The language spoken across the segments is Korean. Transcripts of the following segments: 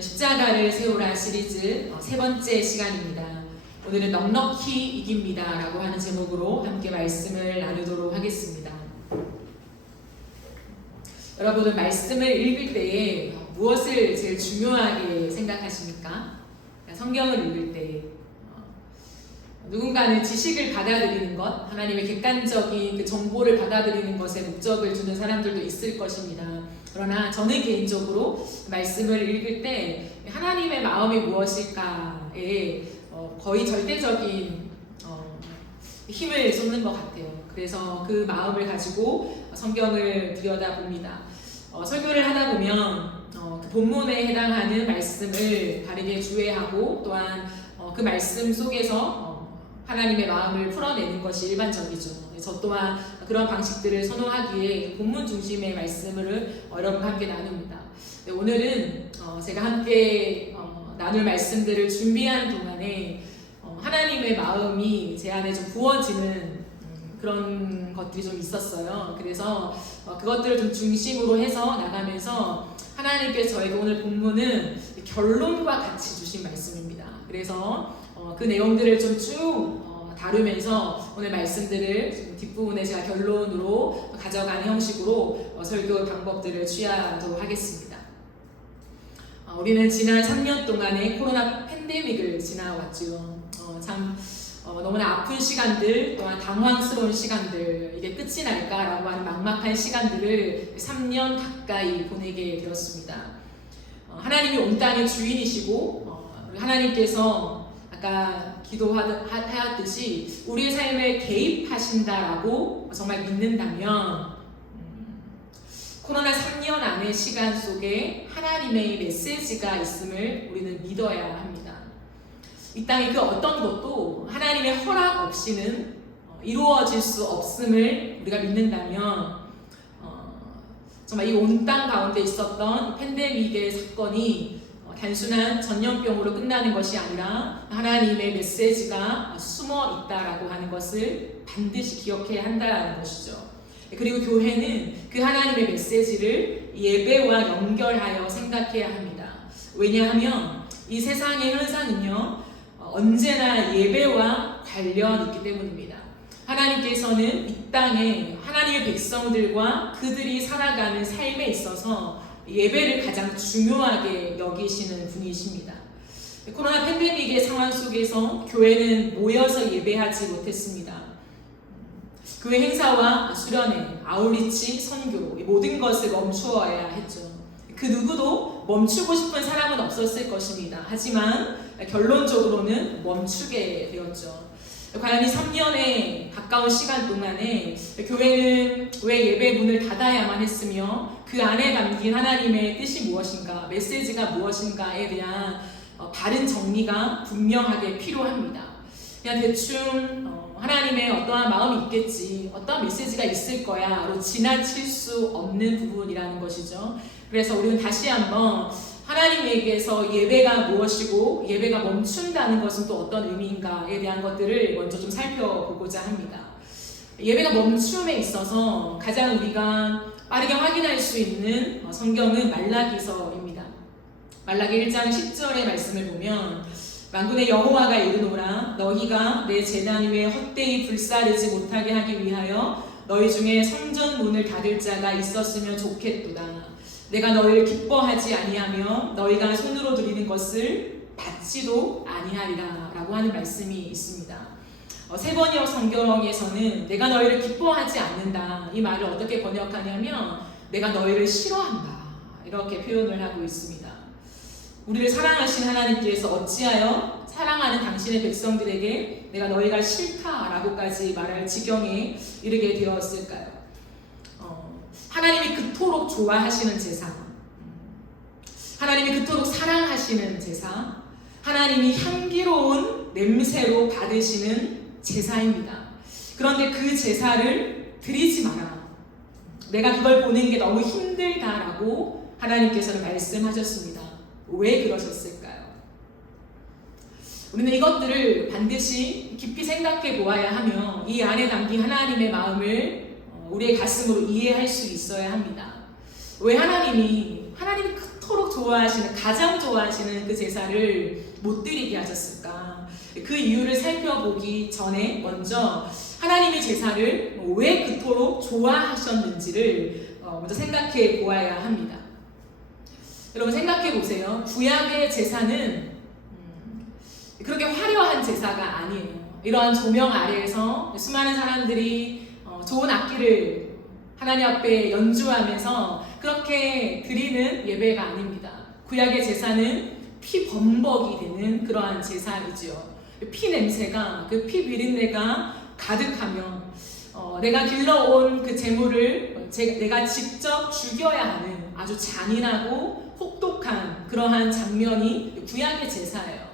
십자가를 세우라 시리즈 세 번째 시간입니다. 오늘은 넉넉히 이깁니다 라고 하는 제목으로 함께 말씀을 나누도록 하겠습니다. 여러분은 말씀을 읽을 때에 무엇을 제일 중요하게 생각하십니까? 성경을 읽을 때 누군가는 지식을 받아들이는 것, 하나님의 객관적인 그 정보를 받아들이는 것에 목적을 두는 사람들도 있을 것입니다. 그러나 저는 개인적으로 말씀을 읽을 때 하나님의 마음이 무엇일까에 거의 절대적인 힘을 쏟는 것 같아요. 그래서 그 마음을 가지고 성경을 들여다봅니다. 설교를 하다 보면 그 본문에 해당하는 말씀을 바르게 주의하고 또한 그 말씀 속에서 하나님의 마음을 풀어내는 것이 일반적이죠. 저 또한 그런 방식들을 선호하기에 본문 중심의 말씀을 여러분과 함께 나눕니다. 오늘은 제가 함께 나눌 말씀들을 준비하는 동안에 하나님의 마음이 제 안에 좀 부어지는 그런 것들이 좀 있었어요. 그래서 그것들을 좀 중심으로 해서 나가면서 하나님께서 저에게 오늘 본문은 결론과 같이 주신 말씀입니다. 그래서 그 내용들을 좀 쭉 다루면서 오늘 말씀들을 뒷부분에 제가 결론으로 가져가는 형식으로 설교 방법들을 취하도록 하겠습니다. 우리는 지난 3년 동안의 코로나 팬데믹을 지나왔죠. 참 너무나 아픈 시간들 또한 당황스러운 시간들, 이게 끝이 날까라고 하는 막막한 시간들을 3년 가까이 보내게 되었습니다. 하나님이 온 땅의 주인이시고 하나님께서 아까 기도하였듯이 우리의 삶에 개입하신다라고 정말 믿는다면 코로나 3년 안의 시간 속에 하나님의 메시지가 있음을 우리는 믿어야 합니다. 이 땅의 그 어떤 것도 하나님의 허락 없이는 이루어질 수 없음을 우리가 믿는다면 정말 이 온 땅 가운데 있었던 팬데믹의 사건이 단순한 전염병으로 끝나는 것이 아니라 하나님의 메시지가 숨어 있다라고 하는 것을 반드시 기억해야 한다는 것이죠. 그리고 교회는 그 하나님의 메시지를 예배와 연결하여 생각해야 합니다. 왜냐하면 이 세상의 현상은요, 언제나 예배와 관련이 있기 때문입니다. 하나님께서는 이 땅에 하나님의 백성들과 그들이 살아가는 삶에 있어서 예배를 가장 중요하게 여기시는 분이십니다. 코로나 팬데믹의 상황 속에서 교회는 모여서 예배하지 못했습니다. 교회 행사와 수련회, 아웃리치, 선교, 모든 것을 멈추어야 했죠. 그 누구도 멈추고 싶은 사람은 없었을 것입니다. 하지만 결론적으로는 멈추게 되었죠. 과연 이 3년의 가까운 시간 동안에 교회는 왜 예배 문을 닫아야만 했으며 그 안에 담긴 하나님의 뜻이 무엇인가, 메시지가 무엇인가에 대한 바른 정리가 분명하게 필요합니다. 그냥 대충 하나님의 어떠한 마음이 있겠지, 어떠한 메시지가 있을 거야로 지나칠 수 없는 부분이라는 것이죠. 그래서 우리는 다시 한번 하나님에게서 예배가 무엇이고 예배가 멈춘다는 것은 또 어떤 의미인가에 대한 것들을 먼저 좀 살펴보고자 합니다. 예배가 멈춤에 있어서 가장 우리가 빠르게 확인할 수 있는 성경은 말라기서입니다. 말라기 1장 10절의 말씀을 보면 만군의 여호와가 이르노라 너희가 내 제단 위에 헛되이 불사르지 못하게 하기 위하여 너희 중에 성전 문을 닫을 자가 있었으면 좋겠도다. 내가 너희를 기뻐하지 아니하며 너희가 손으로 드리는 것을 받지도 아니하리라 라고 하는 말씀이 있습니다. 세번역 성경에서는 내가 너희를 기뻐하지 않는다, 이 말을 어떻게 번역하냐면 내가 너희를 싫어한다 이렇게 표현을 하고 있습니다. 우리를 사랑하신 하나님께서 어찌하여 사랑하는 당신의 백성들에게 내가 너희가 싫다라고까지 말할 지경에 이르게 되었을까요? 하나님이 그토록 좋아하시는 제사, 하나님이 그토록 사랑하시는 제사, 하나님이 향기로운 냄새로 받으시는 제사입니다. 그런데 그 제사를 드리지 마라, 내가 그걸 보는 게 너무 힘들다라고 하나님께서는 말씀하셨습니다. 왜 그러셨을까요? 우리는 이것들을 반드시 깊이 생각해 보아야 하며 이 안에 담긴 하나님의 마음을 우리의 가슴으로 이해할 수 있어야 합니다. 왜 하나님이 그토록 좋아하시는, 가장 좋아하시는 그 제사를 못 드리게 하셨을까? 그 이유를 살펴보기 전에 먼저 하나님의 제사를 왜 그토록 좋아하셨는지를 먼저 생각해 보아야 합니다. 여러분 생각해 보세요. 구약의 제사는 그렇게 화려한 제사가 아니에요. 이러한 조명 아래에서 수많은 사람들이 좋은 악기를 하나님 앞에 연주하면서 그렇게 드리는 예배가 아닙니다. 구약의 제사는 피 범벅이 되는 그러한 제사이지요. 피 냄새가, 그 피 비린내가 가득하며 내가 길러온 그 제물을 내가 직접 죽여야 하는 아주 잔인하고 혹독한 그러한 장면이 구약의 제사예요.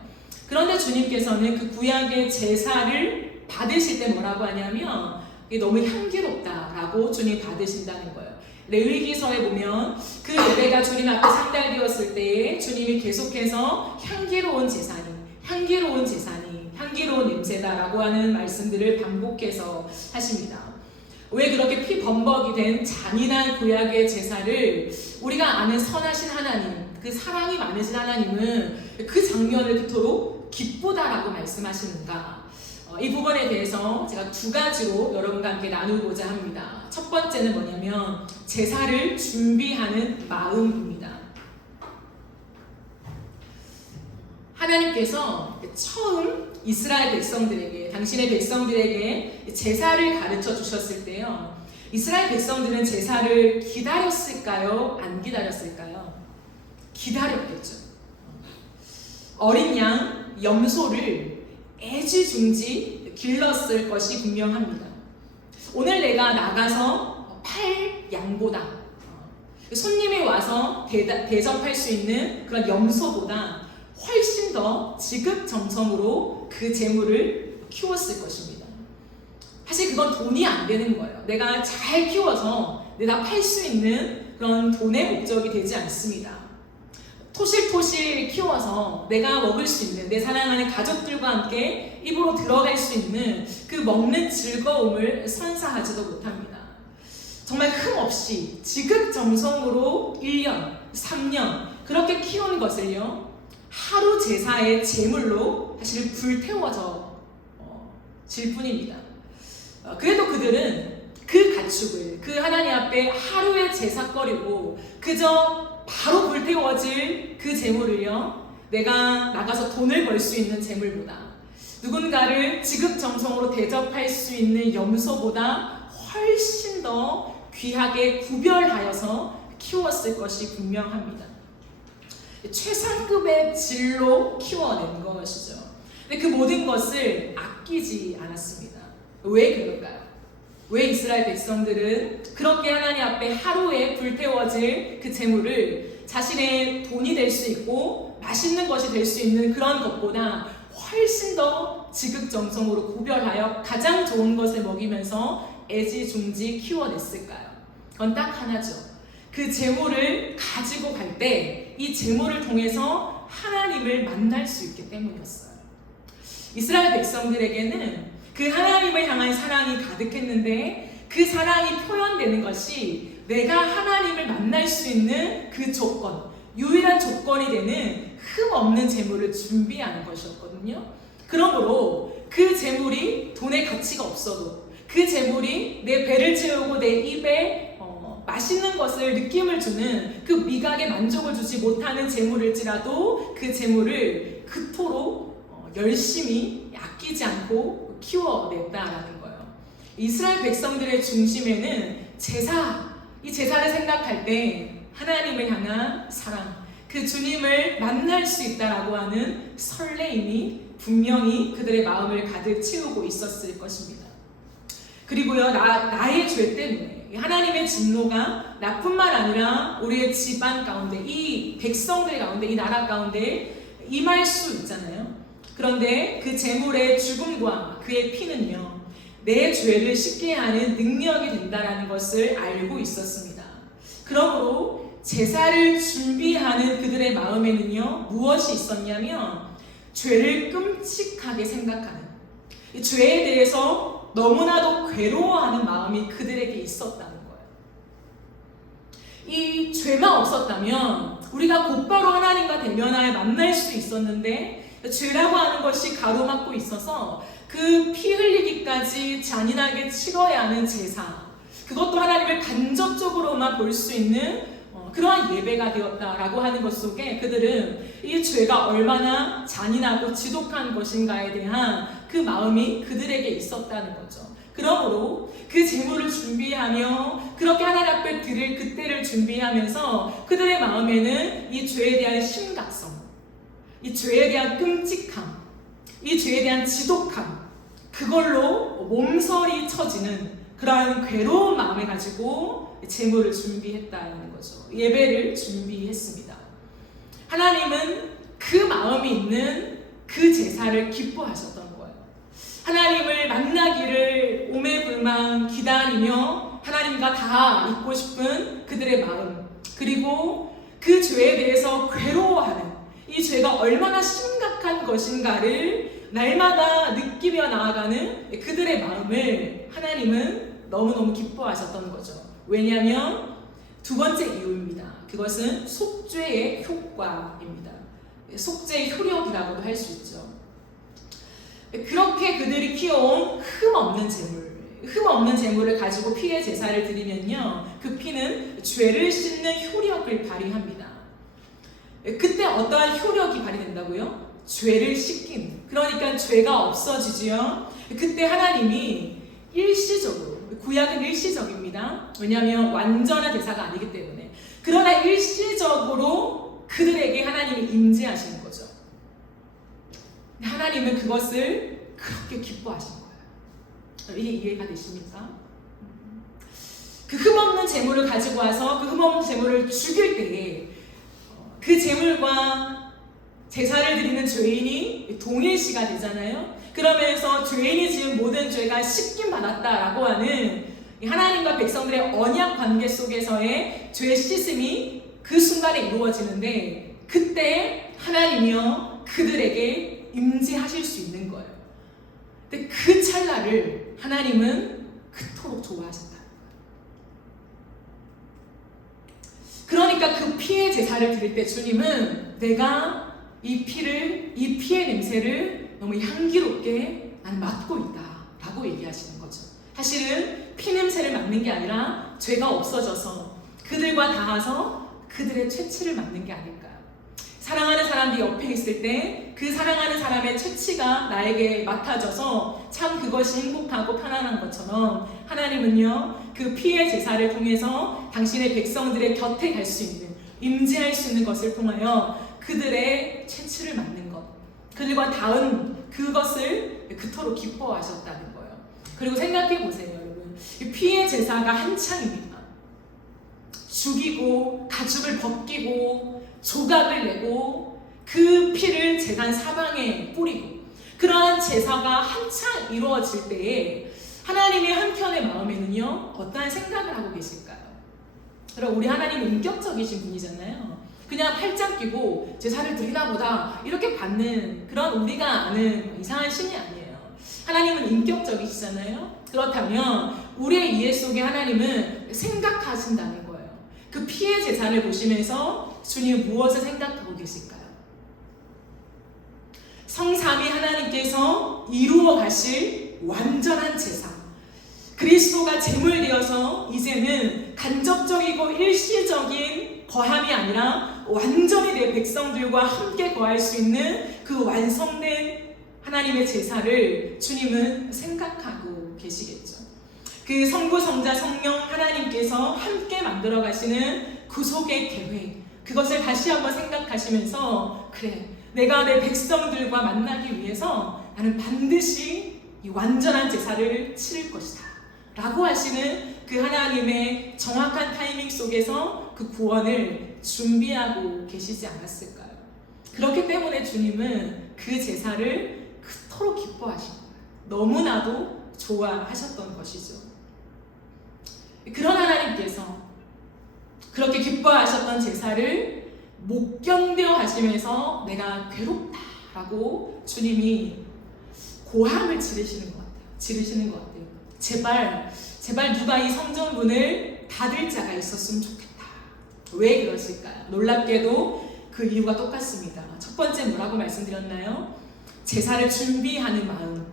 그런데 주님께서는 그 구약의 제사를 받으실 때 뭐라고 하냐면 이게 너무 향기롭다라고 주님 받으신다는 거예요. 레위기서에 보면 그 예배가 주님 앞에 상달되었을 때에 주님이 계속해서 향기로운 제사니, 향기로운 제사니, 향기로운 냄새다라고 하는 말씀들을 반복해서 하십니다. 왜 그렇게 피 범벅이 된 잔인한 구약의 제사를 우리가 아는 선하신 하나님, 그 사랑이 많으신 하나님은 그 장면을 그토록 기쁘다라고 말씀하시는가? 이 부분에 대해서 제가 두 가지로 여러분과 함께 나누고자 합니다. 첫 번째는 뭐냐면 제사를 준비하는 마음입니다. 하나님께서 처음 이스라엘 백성들에게, 당신의 백성들에게 제사를 가르쳐 주셨을 때요, 이스라엘 백성들은 제사를 기다렸을까요? 안 기다렸을까요? 기다렸겠죠. 어린 양, 염소를 애지중지 길렀을 것이 분명합니다. 오늘 내가 나가서 팔 양보다, 손님이 와서 대접할 수 있는 그런 염소보다 훨씬 더 지극정성으로 그 재물을 키웠을 것입니다. 사실 그건 돈이 안 되는 거예요. 내가 잘 키워서 내가 팔 수 있는 그런 돈의 목적이 되지 않습니다. 토실토실 키워서 내가 먹을 수 있는, 내 사랑하는 가족들과 함께 입으로 들어갈 수 있는 그 먹는 즐거움을 선사하지도 못합니다. 정말 흠없이 지극정성으로 1년, 3년 그렇게 키운 것을요, 하루 제사의 제물로 사실 불태워져 질 뿐입니다. 그래도 그들은 그 가축을 그 하나님 앞에 하루의 제사거리고 그저 바로 불태워질 그 제물을요, 내가 나가서 돈을 벌 수 있는 제물보다, 누군가를 지극정성으로 대접할 수 있는 염소보다 훨씬 더 귀하게 구별하여서 키웠을 것이 분명합니다. 최상급의 질로 키워낸 것이죠. 근데 그 모든 것을 아끼지 않았습니다. 왜 그럴까요? 왜 이스라엘 백성들은 그렇게 하나님 앞에 하루에 불태워질 그 재물을 자신의 돈이 될 수 있고 맛있는 것이 될 수 있는 그런 것보다 훨씬 더 지극정성으로 구별하여 가장 좋은 것을 먹이면서 애지중지 키워냈을까요? 그건 딱 하나죠. 그 재물을 가지고 갈 때 이 재물을 통해서 하나님을 만날 수 있기 때문이었어요. 이스라엘 백성들에게는 그 하나님을 향한 사랑이 가득했는데 그 사랑이 표현되는 것이 내가 하나님을 만날 수 있는 그 조건, 유일한 조건이 되는 흠없는 재물을 준비하는 것이었거든요. 그러므로 그 재물이 돈의 가치가 없어도, 그 재물이 내 배를 채우고 내 입에 맛있는 것을 느낌을 주는 그 미각에 만족을 주지 못하는 재물일지라도 그 재물을 그토록 열심히 아끼지 않고 키워냈다라는 거예요. 이스라엘 백성들의 중심에는 제사, 이 제사를 생각할 때 하나님을 향한 사랑, 그 주님을 만날 수 있다라고 하는 설레임이 분명히 그들의 마음을 가득 채우고 있었을 것입니다. 그리고요, 나의 죄 때문에 하나님의 진노가 나뿐만 아니라 우리의 집안 가운데, 이 백성들 가운데, 이 나라 가운데 임할 수 있잖아요. 그런데 그 제물의 죽음과 그의 피는요, 내 죄를 씻게 하는 능력이 된다는 것을 알고 있었습니다. 그러므로 제사를 준비하는 그들의 마음에는요, 무엇이 있었냐면 죄를 끔찍하게 생각하는, 이 죄에 대해서 너무나도 괴로워하는 마음이 그들에게 있었다는 거예요. 이 죄만 없었다면 우리가 곧바로 하나님과 대면하여 만날 수 있었는데, 죄라고 하는 것이 가로막고 있어서 그 피 흘리기까지 잔인하게 치러야 하는 제사, 그것도 하나님을 간접적으로만 볼 수 있는 그러한 예배가 되었다라고 하는 것 속에 그들은 이 죄가 얼마나 잔인하고 지독한 것인가에 대한 그 마음이 그들에게 있었다는 거죠. 그러므로 그 제물을 준비하며 그렇게 하나님 앞에 드릴 그때를 준비하면서 그들의 마음에는 이 죄에 대한 심각성, 이 죄에 대한 끔찍함, 이 죄에 대한 지독함, 그걸로 몸서리 쳐지는 그러한 괴로운 마음을 가지고 제물을 준비했다는 거죠. 예배를 준비했습니다. 하나님은 그 마음이 있는 그 제사를 기뻐하셨던 거예요. 하나님을 만나기를 오매불망 기다리며 하나님과 다 있고 싶은 그들의 마음, 그리고 그 죄에 대해서 괴로워하는, 이 죄가 얼마나 심각한 것인가를 날마다 느끼며 나아가는 그들의 마음을 하나님은 너무너무 기뻐하셨던 거죠. 왜냐하면 두 번째 이유입니다. 그것은 속죄의 효과입니다. 속죄의 효력이라고도 할 수 있죠. 그렇게 그들이 키워온 흠없는 제물을 가지고 피의 제사를 드리면요, 그 피는 죄를 씻는 효력을 발휘합니다. 그때 어떠한 효력이 발휘된다고요? 죄를 씻긴, 그러니까 죄가 없어지지요. 그때 하나님이 일시적으로, 구약은 일시적입니다. 왜냐하면 완전한 대사가 아니기 때문에. 그러나 일시적으로 그들에게 하나님이 임재하시는 거죠. 하나님은 그것을 그렇게 기뻐하신 거예요. 이게 이해가 되십니까? 그 흠없는 제물을 가지고 와서 그 흠없는 제물을 죽일 때에 그 제물과 제사를 드리는 죄인이 동일시가 되잖아요. 그러면서 죄인이 지은 모든 죄가 씻김 받았다라고 하는 하나님과 백성들의 언약 관계 속에서의 죄 씻음이 그 순간에 이루어지는데, 그때 하나님이요 그들에게 임재하실 수 있는 거예요. 근데 그 찰나를 하나님은 그토록 좋아하셨다. 그러니까 그 피의 제사를 드릴 때 주님은 내가 이 피의 냄새를 너무 향기롭게 난 맡고 있다 라고 얘기하시는 거죠. 사실은 피 냄새를 맡는 게 아니라 죄가 없어져서 그들과 닿아서 그들의 채취를 맡는 게 아닐까요? 사랑하는 사람들이 옆에 있을 때 그 사랑하는 사람의 채취가 나에게 맡아져서 참 그것이 행복하고 편안한 것처럼, 하나님은요 그 피의 제사를 통해서 당신의 백성들의 곁에 갈 수 있는, 임재할 수 있는 것을 통하여 그들의 채취를 맡는 것, 그들과 닿은 그것을 그토록 기뻐하셨다는 거예요. 그리고 생각해 보세요, 여러분. 이 피의 제사가 한창입니다. 죽이고 가죽을 벗기고 조각을 내고 그 피를 제단 사방에 뿌리고, 그러한 제사가 한창 이루어질 때에 하나님의 한켠의 마음에는요 어떠한 생각을 하고 계실까요? 그럼 우리 하나님은 인격적이신 분이잖아요. 그냥 팔짱 끼고 제사를 드리나 보다 이렇게 받는 그런 우리가 아는 이상한 신이 아니에요. 하나님은 인격적이시잖아요. 그렇다면 우리의 이해 속에 하나님은 생각하신다는 거예요. 그 피의 제사를 보시면서 주님은 무엇을 생각하고 계실까요? 성삼위 하나님께서 이루어 가실 완전한 제사, 그리스도가 제물되어서 이제는 간접적이고 일시적인 거함이 아니라 완전히 내 백성들과 함께 거할 수 있는 그 완성된 하나님의 제사를 주님은 생각하고 계시겠죠. 그 성부, 성자, 성령 하나님께서 함께 만들어 가시는 구속의 계획, 그것을 다시 한번 생각하시면서, 그래, 내가 내 백성들과 만나기 위해서 나는 반드시 이 완전한 제사를 치를 것이다 라고 하시는 그 하나님의 정확한 타이밍 속에서 그 구원을 준비하고 계시지 않았을까요? 그렇기 때문에 주님은 그 제사를 그토록 기뻐하신 거예요. 너무나도 좋아하셨던 것이죠. 그런 하나님께서 그렇게 기뻐하셨던 제사를 못 견뎌 하시면서 내가 괴롭다라고 주님이 고함을 지르시는 것 같아요. 제발 누가 이 성전문을 닫을 자가 있었으면 좋겠다 왜 그러실까요? 놀랍게도 그 이유가 똑같습니다. 첫 번째 뭐라고 말씀드렸나요? 제사를 준비하는 마음.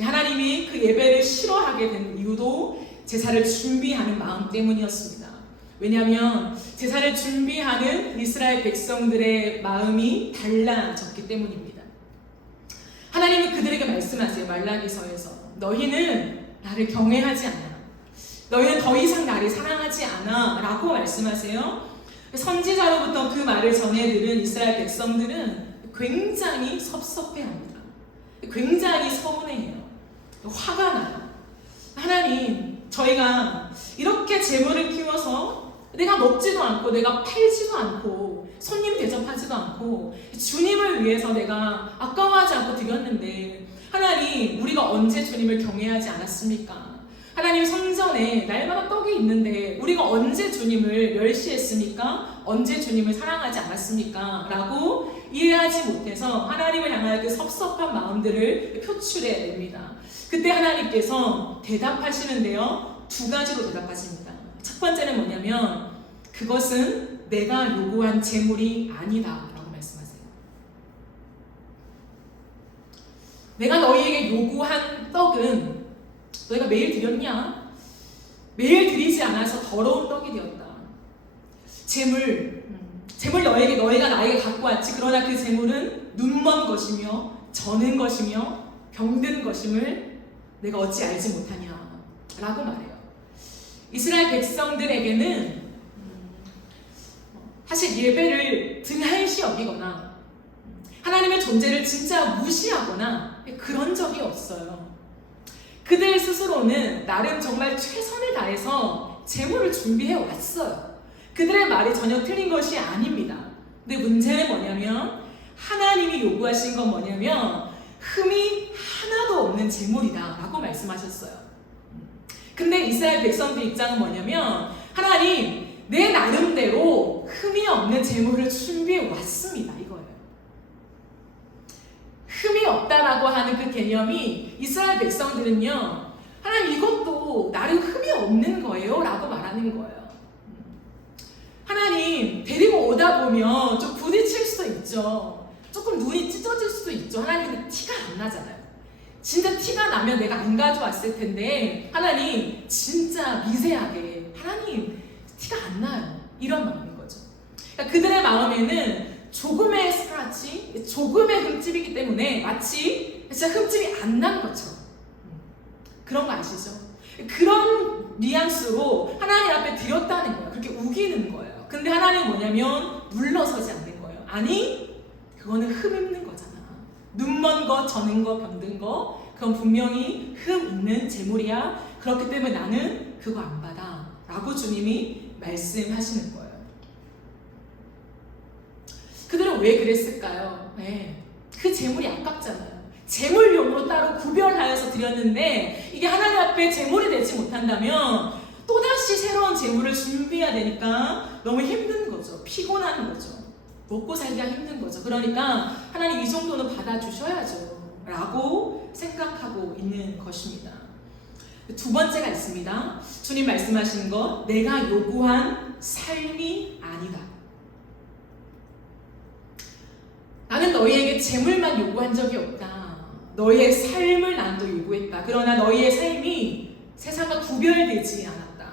하나님이 그 예배를 싫어하게 된 이유도 제사를 준비하는 마음 때문이었습니다. 왜냐하면 제사를 준비하는 이스라엘 백성들의 마음이 달라졌기 때문입니다. 하나님은 그들에게 말씀하세요. 말라기서에서 너희는 나를 경외하지 않아. 너희는 더 이상 나를 사랑하지 않아 라고 말씀하세요. 선지자로부터 그 말을 전해 들은 이스라엘 백성들은 굉장히 섭섭해합니다. 굉장히 서운해해요. 화가 나요. 하나님, 저희가 이렇게 재물을 키워서 내가 먹지도 않고 내가 팔지도 않고 손님 대접하지도 않고 주님을 위해서 내가 아까워하지 않고 드렸는데 하나님, 우리가 언제 주님을 경외하지 않았습니까? 하나님, 성전에 날마다 떡이 있는데 우리가 언제 주님을 멸시했습니까? 언제 주님을 사랑하지 않았습니까? 라고 이해하지 못해서 하나님을 향하여 그 섭섭한 마음들을 표출해 냅니다. 그때 하나님께서 대답하시는데요, 두 가지로 대답하십니다. 첫 번째는 뭐냐면 그것은 내가 요구한 재물이 아니다 라고 말씀하세요. 내가 너희에게 요구한 떡은 너희가 매일 드렸냐? 매일 드리지 않아서 더러운 떡이 되었다. 재물 너희가 나에게 갖고 왔지. 그러나 그 재물은 눈먼 것이며 저는 것이며 병든 것임을 내가 어찌 알지 못하냐 라고 말해요. 이스라엘 백성들에게는 사실 예배를 등한시 여기거나 하나님의 존재를 진짜 무시하거나 그런 적이 없어요. 그들 스스로는 나름 정말 최선을 다해서 재물을 준비해 왔어요. 그들의 말이 전혀 틀린 것이 아닙니다. 근데 문제는 뭐냐면 하나님이 요구하신 건 뭐냐면 흠이 하나도 없는 재물이다 라고 말씀하셨어요. 근데 이스라엘 백성들 입장은 뭐냐면 하나님, 내 나름대로 흠이 없는 재물을 준비해 왔습니다 이거예요. 흠이 없다라고 하는 그 개념이 이스라엘 백성들은요, 하나님 이것도 나름 흠이 없는 거예요 라고 말하는 거예요. 하나님 데리고 오다 보면 좀 부딪힐 수도 있죠. 조금 눈이 찢어질 수도 있죠. 하나님은 티가 안 나잖아요. 진짜 티가 나면 내가 안 가져왔을 텐데 하나님 진짜 미세하게 하나님 티가 안 나요. 이런 마음인 거죠. 그러니까 그들의 마음에는 조금의 스크래치, 조금의 흠집이기 때문에 마치 진짜 흠집이 안 난 것처럼 그런 거 아시죠? 그런 뉘앙스로 하나님 앞에 드렸다는 거예요. 그렇게 우기는 거예요. 근데 하나님은 뭐냐면 물러서지 않는 거예요. 아니, 그거는 흠 있는 거잖아. 눈먼 거, 저는 거, 병든 거, 그건 분명히 흠 있는 재물이야. 그렇기 때문에 나는 그거 안 받아 라고 주님이 말씀하시는 거예요. 그들은 왜 그랬을까요? 그 재물이 아깝잖아요. 재물용으로 따로 구별하여서 드렸는데 이게 하나님 앞에 재물이 되지 못한다면 또다시 새로운 재물을 준비해야 되니까 너무 힘든 거죠. 피곤한 거죠. 먹고 살기가 힘든 거죠. 그러니까 하나님 이 정도는 받아주셔야죠 라고 생각하고 있는 것입니다. 두 번째가 있습니다. 주님 말씀하시는 것, 내가 요구한 삶이 아니다. 나는 너희에게 재물만 요구한 적이 없다. 너희의 삶을 난도 요구했다. 그러나 너희의 삶이 세상과 구별되지 않았다.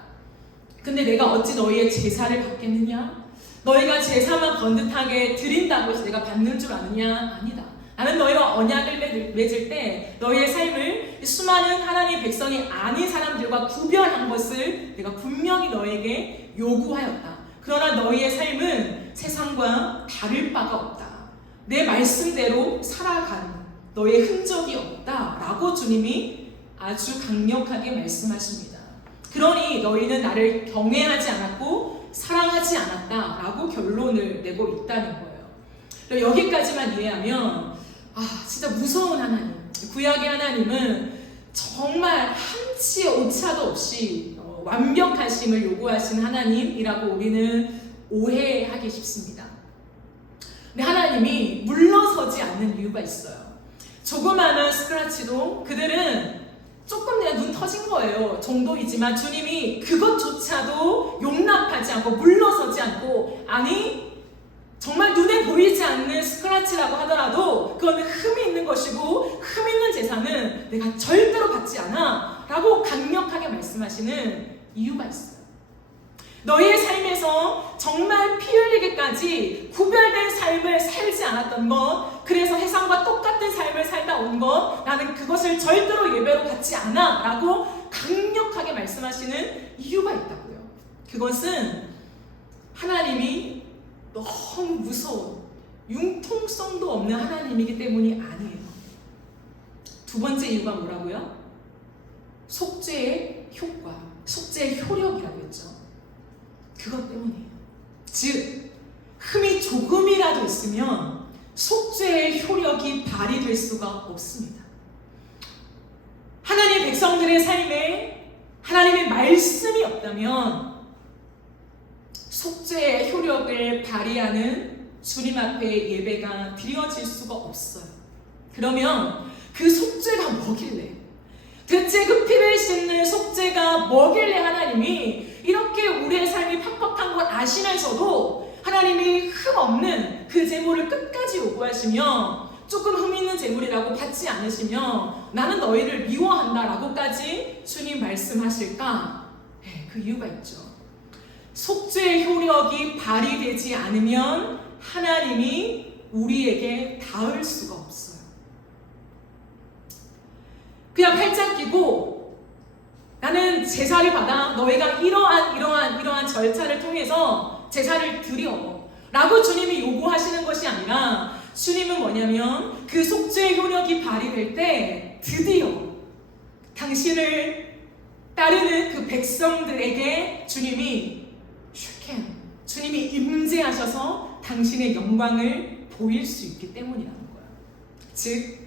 근데 내가 어찌 너희의 제사를 받겠느냐? 너희가 제사만 번듯하게 드린다고 해서 내가 받는 줄 아느냐? 아니다. 나는 너희와 언약을 맺을 때 너희의 삶을 수많은 하나님의 백성이 아닌 사람들과 구별한 것을 내가 분명히 너희에게 요구하였다. 그러나 너희의 삶은 세상과 다를 바가 없다. 내 말씀대로 살아가는 너의 흔적이 없다라고 주님이 아주 강력하게 말씀하십니다. 그러니 너희는 나를 경외하지 않았고 사랑하지 않았다라고 결론을 내고 있다는 거예요. 여기까지만 이해하면 진짜 무서운 하나님, 구약의 하나님은 정말 한치의 오차도 없이 완벽하심을 요구하시는 하나님이라고 우리는 오해하기 쉽습니다. 근데 하나님이 물러서지 않는 이유가 있어요. 조그마한 스크래치도 그들은 조금 그냥 눈 터진 거예요 정도이지만 주님이 그것조차도 용납하지 않고 물러서지 않고, 아니 정말 눈에 보이지 않는 스크래치라고 하더라도 그건 흠이 있는 것이고 흠 있는 제사는 내가 절대로 받지 않아 라고 강력하게 말씀하시는 이유가 있어요. 너희의 삶에서 정말 피 흘리기까지 구별된 삶을 살지 않았던 것, 그래서 세상과 똑같은 삶을 살다 온 것, 나는 그것을 절대로 예배로 받지 않아 라고 강력하게 말씀하시는 이유가 있다고요. 그것은 하나님이 너무 무서운, 융통성도 없는 하나님이기 때문이 아니에요. 두 번째 이유가 뭐라고요? 속죄의 효과, 속죄의 효력이라고 했죠. 그것 때문이에요. 즉 흠이 조금이라도 있으면 속죄의 효력이 발휘될 수가 없습니다. 하나님의 백성들의 삶에 하나님의 말씀이 없다면 속죄의 효력을 발휘하는 주님 앞에 예배가 드려질 수가 없어요. 그러면 그 속죄가 뭐길래, 대체 그 피를 씻는 속죄가 뭐길래 하나님이 이렇게 우리의 삶이 팍팍한 걸 아시면서도 하나님이 흠 없는 그 제물을 끝까지 요구하시며 조금 흠 있는 제물이라고 받지 않으시며 나는 너희를 미워한다 라고까지 주님 말씀하실까? 그 이유가 있죠. 속죄의 효력이 발휘되지 않으면 하나님이 우리에게 닿을 수가 없어요. 그냥 팔짱 끼고 나는 제사를 받아 너희가 이러한 절차를 통해서 제사를 드려 라고 주님이 요구하시는 것이 아니라, 주님은 뭐냐면 그 속죄의 효력이 발휘될 때 드디어 당신을 따르는 그 백성들에게 주님이 임재하셔서 당신의 영광을 보일 수 있기 때문이라는 거예요. 즉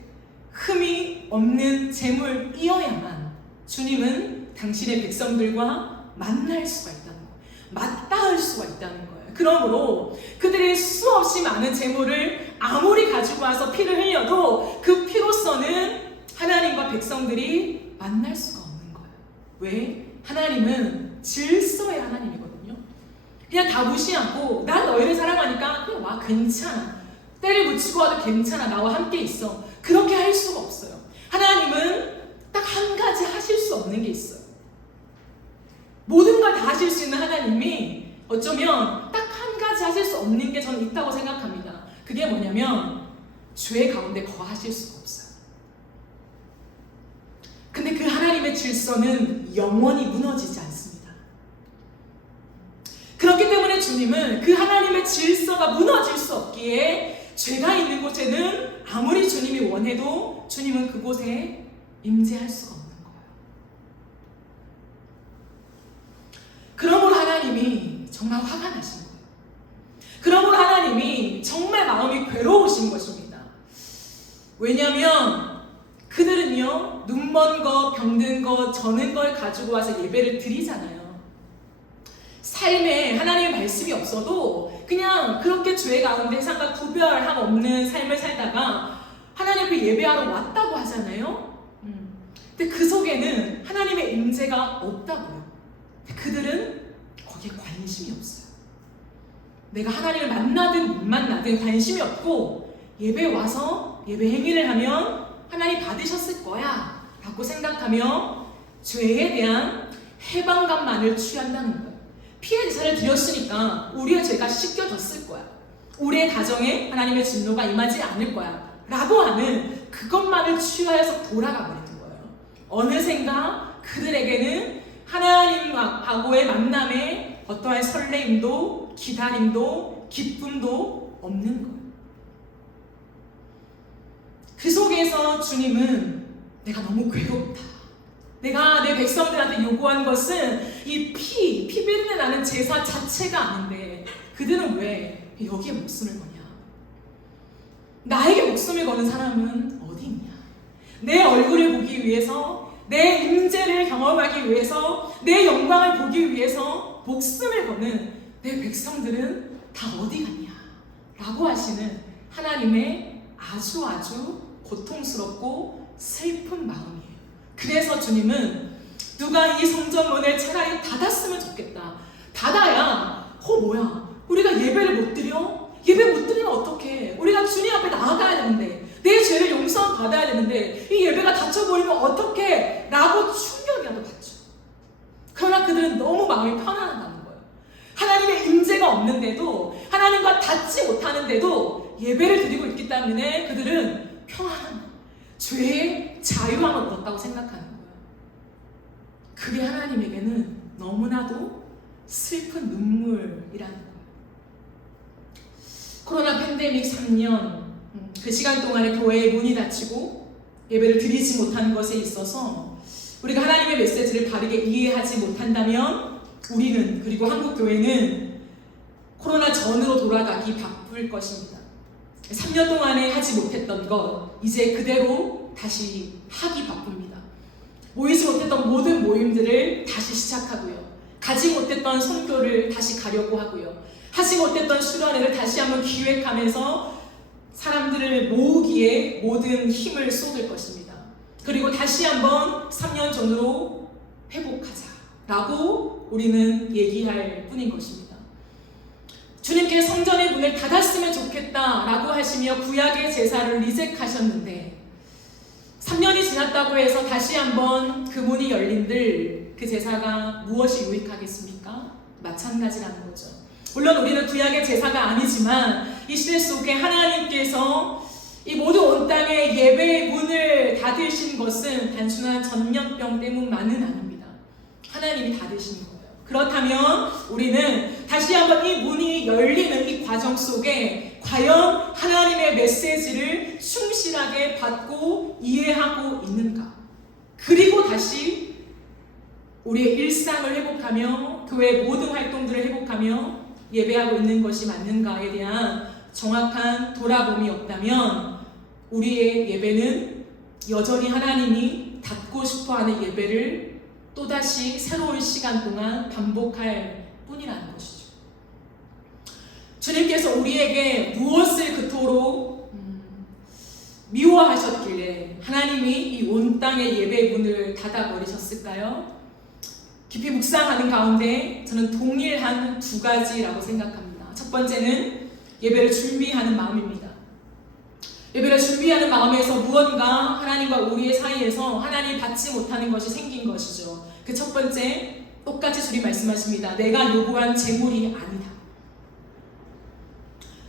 흠이 없는 제물이어야만 주님은 당신의 백성들과 만날 수가 있다는 거예요. 맞닿을 수가 있다는 거예요. 그러므로 그들의 수없이 많은 제물을 아무리 가지고 와서 피를 흘려도 그 피로서는 하나님과 백성들이 만날 수가 없는 거예요. 왜? 하나님은 질서의 하나님이거든요. 그냥 다 무시하고 난 너희를 사랑하니까 그냥 와 괜찮아, 때를 붙이고 와도 괜찮아, 나와 함께 있어, 그렇게 할 수가 없어요. 하나님은 딱 한 가지 하실 수 없는 게 있어요. 모든 걸 다 하실 수 있는 하나님이 어쩌면 딱 한 가지 하실 수 없는 게 저는 있다고 생각합니다. 그게 뭐냐면 죄 가운데 거하실 수가 없어요. 근데 그 하나님의 질서는 영원히 무너지지 않습니다. 그렇기 때문에 주님은 그 하나님의 질서가 무너질 수 없기에 죄가 있는 곳에는 아무리 주님이 원해도 주님은 그곳에 임재할 수가 없는 거예요. 그러므로 하나님이 정말 화가 나신 거예요. 그러므로 하나님이 정말 마음이 괴로우신 것입니다. 왜냐하면 그들은요, 눈먼 것, 병든 것, 저는 걸 가지고 와서 예배를 드리잖아요. 삶에 하나님의 말씀이 없어도 그냥 그렇게 죄 가운데 세상과 구별함 없는 삶을 살다가 하나님 앞에 예배하러 왔다고 하잖아요. 근데 그 속에는 하나님의 임재가 없다고요. 그들은 거기에 관심이 없어요. 내가 하나님을 만나든 못 만나든 관심이 없고 예배에 와서 예배 행위를 하면 하나님 받으셨을 거야 라고 생각하며 죄에 대한 해방감만을 취한다는 거예요. 피해 제사를 드렸으니까 우리의 죄가 씻겨졌을 거야, 우리의 가정에 하나님의 진노가 임하지 않을 거야 라고 하는 그것만을 취하여서 돌아가 버리는 거예요. 어느샌가 그들에게는 하나님하고의 만남에 어떠한 설레임도 기다림도 기쁨도 없는 거예요. 그 속에서 주님은 내가 너무 괴롭다, 내가 내 백성들한테 요구한 것은 이 피비린내 나는 제사 자체가 아닌데 그들은 왜 여기에 목숨을 거냐, 나에게 목숨을 거는 사람은 어디 있냐, 내 얼굴을 보기 위해서, 내 임재를 경험하기 위해서, 내 영광을 보기 위해서 목숨을 거는 내 백성들은 다 어디 갔냐 라고 하시는 하나님의 아주 고통스럽고 슬픈 마음이에요. 그 그래서 주님은 누가 이 성전문을 차라리 닫았으면 좋겠다. 닫아야 뭐야, 우리가 예배를 못 드려? 예배 못 드리면 어떡해? 우리가 주님 앞에 나아가야 되는데, 내 죄를 용서 받아야 되는데 이 예배가 닫혀버리면 어떡해? 라고 충격이라도 받죠. 그러나 그들은 너무 마음이 편안하다는 거예요. 하나님의 임재가 없는데도, 하나님과 닿지 못하는데도 예배를 드리고 있기 때문에 그들은 평안한, 죄의 자유함을 얻었다고 생각하는 거예요. 그게 하나님에게는 너무나도 슬픈 눈물이라는 거예요. 코로나 팬데믹 3년, 그 시간 동안에 교회의 문이 닫히고 예배를 드리지 못하는 것에 있어서 우리가 하나님의 메시지를 바르게 이해하지 못한다면 우리는, 그리고 한국 교회는 코로나 전으로 돌아가기 바쁠 것입니다. 3년 동안에 하지 못했던 것, 이제 그대로 다시 하기 바쁩니다. 모이지 못했던 모든 모임들을 다시 시작하고요. 가지 못했던 선교를 다시 가려고 하고요. 하지 못했던 수련회를 다시 한번 기획하면서 사람들을 모으기에 모든 힘을 쏟을 것입니다. 그리고 다시 한번 3년 전으로 회복하자라고 우리는 얘기할 뿐인 것입니다. 주님께 성전의 문을 닫았으면 좋겠다라고 하시며 구약의 제사를 리젝하셨는데 3년이 지났다고 해서 다시 한번 그 문이 열린들 그 제사가 무엇이 유익하겠습니까? 마찬가지라는 거죠. 물론 우리는 구약의 제사가 아니지만 이 시대 속에 하나님께서 이 모든 온 땅의 예배의 문을 닫으신 것은 단순한 전염병 때문만은 아닙니다. 하나님이 닫으신 거예요. 그렇다면 우리는 다시 한번 이 문이 열리는 이 과정 속에 과연 하나님의 메시지를 충실하게 받고 이해하고 있는가? 그리고 다시 우리의 일상을 회복하며 교회의 모든 활동들을 회복하며 예배하고 있는 것이 맞는가에 대한 정확한 돌아봄이 없다면 우리의 예배는 여전히 하나님이 닫고 싶어하는 예배를 또다시 새로운 시간 동안 반복할 뿐이라는 것이죠. 주님께서 우리에게 무엇을 그토록 미워하셨길래 하나님이 이 온 땅의 예배 문을 닫아버리셨을까요? 깊이 묵상하는 가운데 저는 동일한 두 가지라고 생각합니다. 첫 번째는 예배를 준비하는 마음입니다. 예배를 준비하는 마음에서 무언가 하나님과 우리의 사이에서 하나님이 받지 못하는 것이 생긴 것이죠. 그 첫 번째, 똑같이 주님 말씀하십니다. 내가 요구한 재물이 아니다.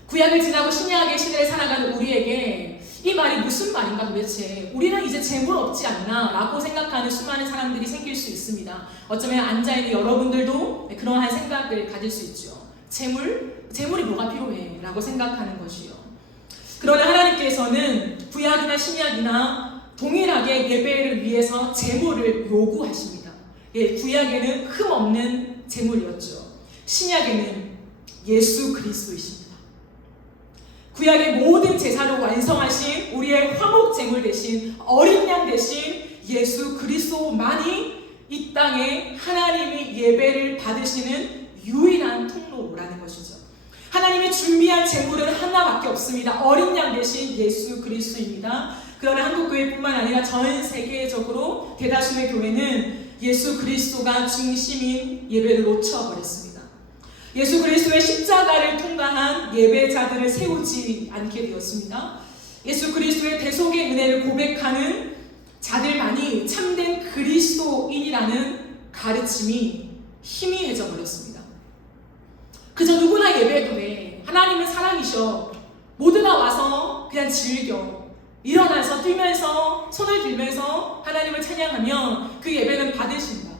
구약을 지나고 신약의 시대를 살아가는 우리에게 이 말이 무슨 말인가 도대체, 우리는 이제 재물 없지 않나 라고 생각하는 수많은 사람들이 생길 수 있습니다. 어쩌면 앉아있는 여러분들도 그러한 생각을 가질 수 있죠. 재물이 뭐가 필요해 라고 생각하는 것이요. 그러나 하나님께서는 구약이나 신약이나 동일하게 예배를 위해서 재물을 요구하십니다. 구약에는 흠없는 재물이었죠. 신약에는 예수 그리스도이십니다. 구약의 모든 제사를 완성하신 우리의 화목 제물 대신, 어린 양 대신 예수 그리스도만이 이 땅에 하나님이 예배를 받으시는 유일한 통로라는 것이죠. 하나님이 준비한 제물은 하나밖에 없습니다. 어린 양 대신 예수 그리스도입니다. 그러나 한국교회뿐만 아니라 전 세계적으로 대다수의 교회는 예수 그리스도가 중심인 예배를 놓쳐버렸습니다. 예수 그리스도의 십자가를 통과한 예배자들을 세우지 않게 되었습니다. 예수 그리스도의 대속의 은혜를 고백하는 자들만이 참된 그리스도인이라는 가르침이 희미해져 버렸습니다. 그저 누구나 예배해도 돼. 하나님은 사랑이셔. 모두가 와서 그냥 즐겨. 일어나서 뛰면서 손을 들면서 하나님을 찬양하면 그 예배는 받으신다.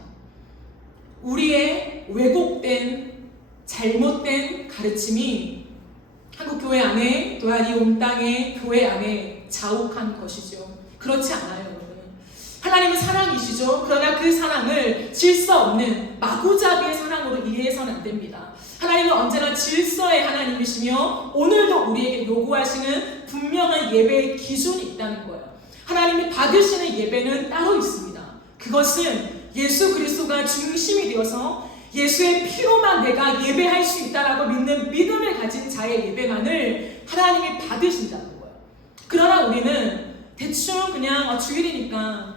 우리의 왜곡된 잘못된 가르침이 한국 교회 안에, 또한 이 온 땅의 교회 안에 자욱한 것이죠. 그렇지 않아요, 여러분. 하나님은 사랑이시죠. 그러나 그 사랑을 질서 없는 마구잡이의 사랑으로 이해해서는 안 됩니다. 하나님은 언제나 질서의 하나님이시며 오늘도 우리에게 요구하시는 분명한 예배의 기준이 있다는 거예요. 하나님이 받으시는 예배는 따로 있습니다. 그것은 예수 그리스도가 중심이 되어서 예수의 피로만 내가 예배할 수 있다라고 믿는 믿음을 가진 자의 예배만을 하나님이 받으신다는 거예요. 그러나 우리는 대충 그냥 주일이니까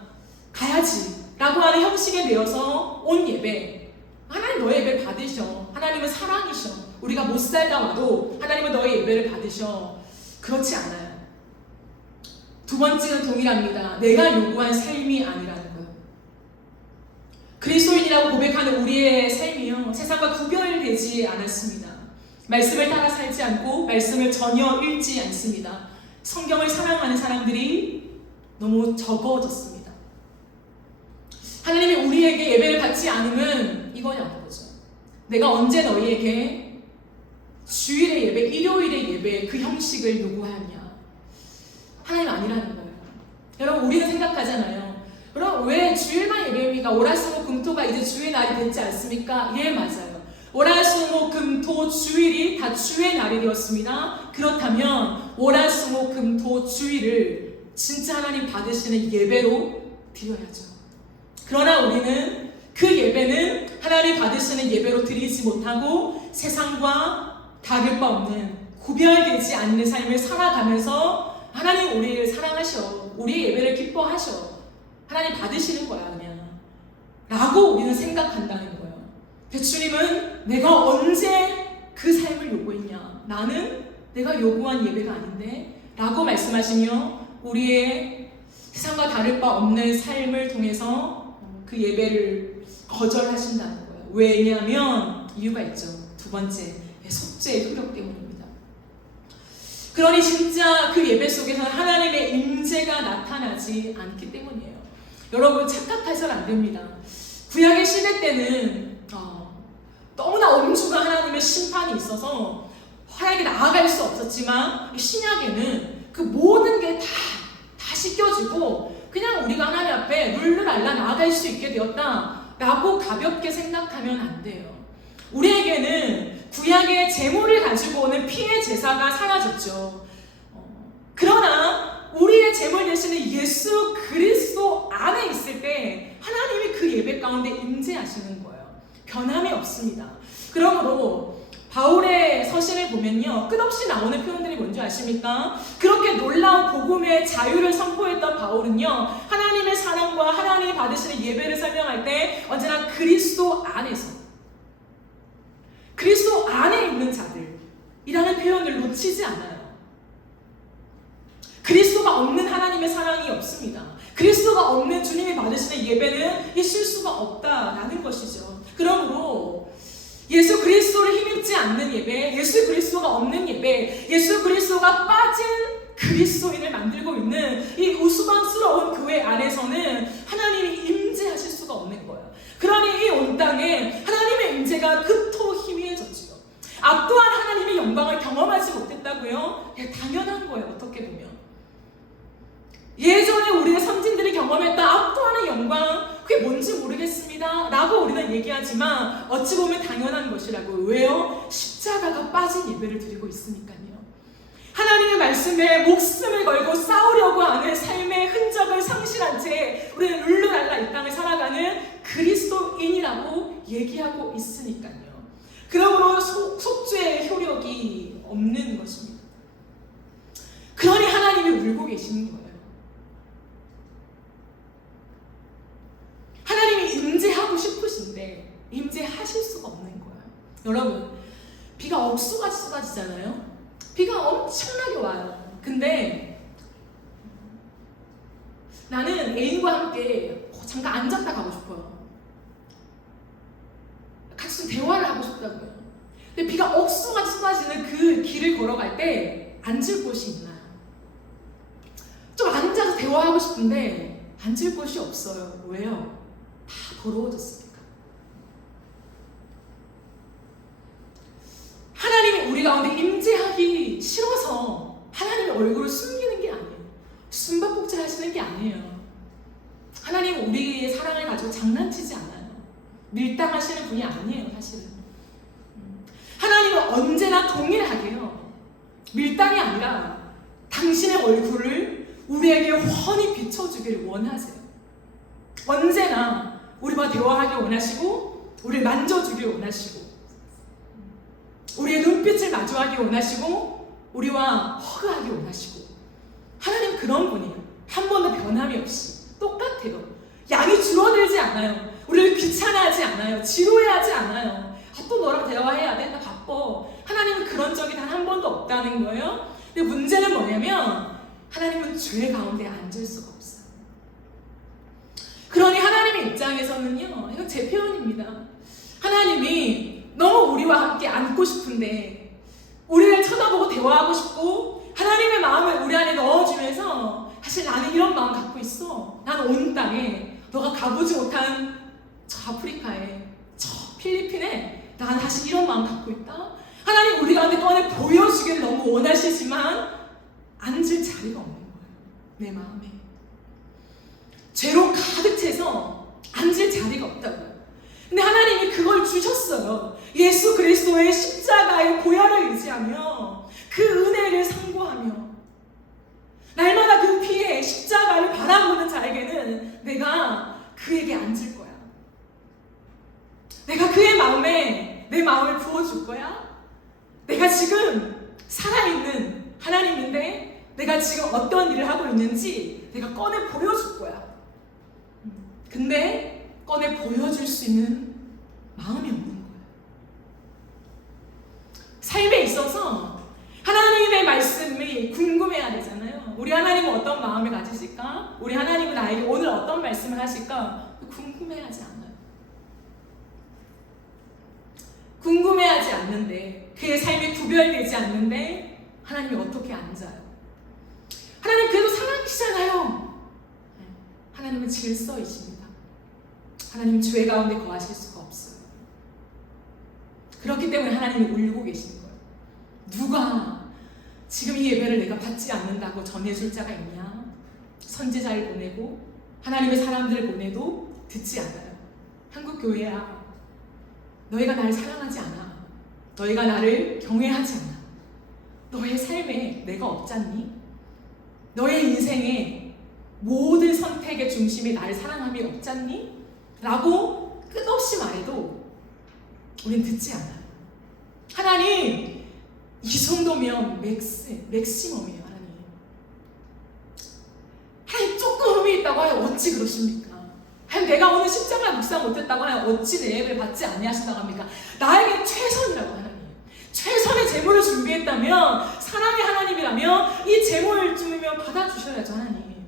가야지 라고 하는 형식에 되어서 온 예배, 하나님 너의 예배를 받으셔. 하나님은 사랑이셔. 우리가 못 살다 와도 하나님은 너의 예배를 받으셔. 그렇지 않아요. 두 번째는 동일합니다. 내가 요구한 삶이 아니라는 거예요. 그리스도인이라고 고백하는 우리의 삶이요, 세상과 구별되지 않았습니다. 말씀을 따라 살지 않고 말씀을 전혀 읽지 않습니다. 성경을 사랑하는 사람들이 너무 적어졌습니다. 하나님이 우리에게 예배를 받지 않으면 이거냐는 거죠. 내가 언제 너희에게 주일의 예배, 일요일의 예배 그 형식을 요구하냐. 하나님 아니라는 거예요. 여러분, 우리는 생각하잖아요. 그럼 왜 주일만 예배입니까? 월화수목금토가 이제 주의 날이 됐지 않습니까? 예, 맞아요. 월화수목금토 주일이 다 주의 날이 되었습니다. 그렇다면 월화수목금토 주일을 진짜 하나님 받으시는 예배로 드려야죠. 그러나 우리는 그 예배는 하나님 받으시는 예배로 드리지 못하고 세상과 다를 바 없는 구별되지 않는 삶을 살아가면서 하나님 우리를 사랑하셔, 우리의 예배를 기뻐하셔, 하나님 받으시는 거야 그냥 라고 우리는 생각한다는 거예요. 주님은 내가 언제 그 삶을 요구했냐, 나는 내가 요구한 예배가 아닌데 라고 말씀하시며 우리의 세상과 다를 바 없는 삶을 통해서 그 예배를 거절하신다는 거예요. 왜냐하면 이유가 있죠. 두 번째, 속죄의 효력 때문입니다. 그러니 진짜 그 예배 속에서는 하나님의 임재가 나타나지 않기 때문이에요. 여러분, 착각하셔서는 안 됩니다. 구약의 시대 때는 너무나 엄중한 하나님의 심판이 있어서 화약에 나아갈 수 없었지만 신약에는 그 모든 게 다 씻겨지고 그냥 우리가 하나님 앞에 룰루랄라 나아갈 수 있게 되었다라고 가볍게 생각하면 안 돼요. 우리에게는 구약의 제물을 가지고 오는 피의 제사가 사라졌죠. 그러나 우리의 제물 되시는 예수 그리스도 안에 있을 때 하나님이 그 예배 가운데 임재하시는 거예요. 변함이 없습니다. 그러므로 바울의 서신을 보면요, 끝없이 나오는 표현들이 뭔지 아십니까? 그렇게 놀라운 복음의 자유를 선포했던 바울은요, 하나님의 사랑과 하나님이 받으시는 예배를 설명할 때 언제나 그리스도 안에서, 그리스도 안에 있는 자들이라는 표현을 놓치지 않아요. 그리스도가 없는 하나님의 사랑이 없습니다. 그리스도가 없는 주님이 받으시는 예배는 있을 수가 없다라는 것이죠. 그러므로 예수 그리스도를 힘입지 않는 예배, 예수 그리스도가 없는 예배, 예수 그리스도가 빠진 그리스도인을 만들고 있는 이 우스꽝스러운 교회 안에서는 하나님이 임재하실 수가 없는 거예요. 그러니 이 온 땅에 하나님의 임재가 그토록 희미해졌지요. 압도한 하나님의 영광을 경험하지 못했다고요? 당연한 거예요. 어떻게 보면 예전에 우리의 선진들이 경험했던 압도하는 영광, 그게 뭔지 모르겠습니다 라고 우리는 얘기하지만 어찌 보면 당연한 것이라고. 왜요? 십자가가 빠진 예배를 드리고 있으니까요. 하나님의 말씀에 목숨을 걸고 싸우려고 하는 삶의 흔적을 상실한 채 우리는 룰루랄라 이 땅을 살아가는 그리스도인이라고 얘기하고 있으니까요. 그러므로 속죄의 효력이 없는 것입니다. 그러니 하나님이 울고 계시는 거예요. 하나님이 임재하고 싶으신데 임재하실 수가 없는 거예요. 여러분, 비가 억수같이 쏟아지잖아요. 비가 엄청나게 와요. 근데 나는 애인과 함께 잠깐 앉았다 가고 싶어요. 같이 좀 대화를 하고 싶다고요. 근데 비가 억수같이 쏟아지는 그 길을 걸어갈 때 앉을 곳이 있나요? 좀 앉아서 대화하고 싶은데 앉을 곳이 없어요. 왜요? 다 더러워졌으니까. 하나님이 우리 가운데 임재하기 싫어서 하나님의 얼굴을 숨기는 게 아니에요. 숨바꼭질 하시는 게 아니에요. 하나님은 우리의 사랑을 가지고 장난치지 않아요. 밀당하시는 분이 아니에요. 사실은 하나님은 언제나 동일하게요, 밀당이 아니라 당신의 얼굴을 우리에게 훤히 비춰주기를 원하세요. 언제나 우리와 대화하기 원하시고 우리를 만져주기를 원하시고 우리의 눈빛을 마주하기 원하시고 우리와 허그하기 원하시고. 하나님 그런 분이에요. 한 번도 변함이 없이 똑같아요. 말이 줄어들지 않아요. 우리를 귀찮아하지 않아요. 지루해하지 않아요. 또 너랑 대화해야 돼? 나 바빠. 하나님은 그런 적이 단 한 번도 없다는 거예요. 근데 문제는 뭐냐면 하나님은 죄 가운데 앉을 수가 없어요. 그러니 하나님의 입장에서는요, 이건 제 표현입니다. 하나님이 너무 우리와 함께 앉고 싶은데 우리를 쳐다보고 대화하고 싶고 하나님의 마음을 우리 안에 넣어주면서 사실 나는 이런 마음 갖고 있어. 난 온 땅에 너가 가보지 못한 저 아프리카에 저 필리핀에 난 사실 이런 마음 갖고 있다. 하나님 우리 가운데 꺼내 보여주기를 너무 원하시지만 앉을 자리가 없는 거예요. 내 마음에 죄로 가득 차서 앉을 자리가 없다고요. 근데 하나님이 그걸 주셨어요. 예수 그리스도의 십자가의 보혈을 의지하며 그 은혜를 상고하며 날마다 그 피에 십자가를 바라보는 자에게는 내가 그에게 앉을 거야. 내가 그의 마음에 내 마음을 부어줄 거야. 내가 지금 살아있는 하나님인데 내가 지금 어떤 일을 하고 있는지 내가 꺼내 보여줄 거야. 근데 꺼내 보여줄 수 있는 마음이 없는 거예요. 삶에 있어서 하나님의 말씀이 궁금해야 되잖아요. 우리 하나님은 어떤 마음을 가지실까? 우리 하나님은 나에게 오늘 어떤 말씀을 하실까? 궁금해하지 않아요. 궁금해하지 않는데, 그의 삶이 구별되지 않는데 하나님이 어떻게 앉아요? 하나님 그래도 살아계시잖아요. 하나님은 질서이십니다. 하나님은 죄 가운데 거하실 수가 없어요. 그렇기 때문에 하나님이 울고 계시는 거예요. 누가 지금 이 예배를 내가 받지 않는다고 전해줄 자가 있냐? 선지자를 보내고 하나님의 사람들을 보내도 듣지 않아요. 한국교회야, 너희가 나를 사랑하지 않아. 너희가 나를 경외하지 않아. 너의 삶에 내가 없잖니? 너의 인생에 모든 선택의 중심이 나를 사랑함이 없잖니? 라고 끝없이 말해도 우린 듣지 않아요. 하나님, 이 정도면 맥시멈이에요. 하나님 조금 흠이 있다고 하여 어찌 그러십니까? 하나님 내가 오늘 십자가 묵상 못했다고 하여 어찌 내 예배를 받지 아니하신다고 합니까? 나에게 최선이라고 하나님. 최선의 제물을 준비했다면, 사랑의 하나님이라면 이 제물을 주면 받아주셔야죠. 하나님.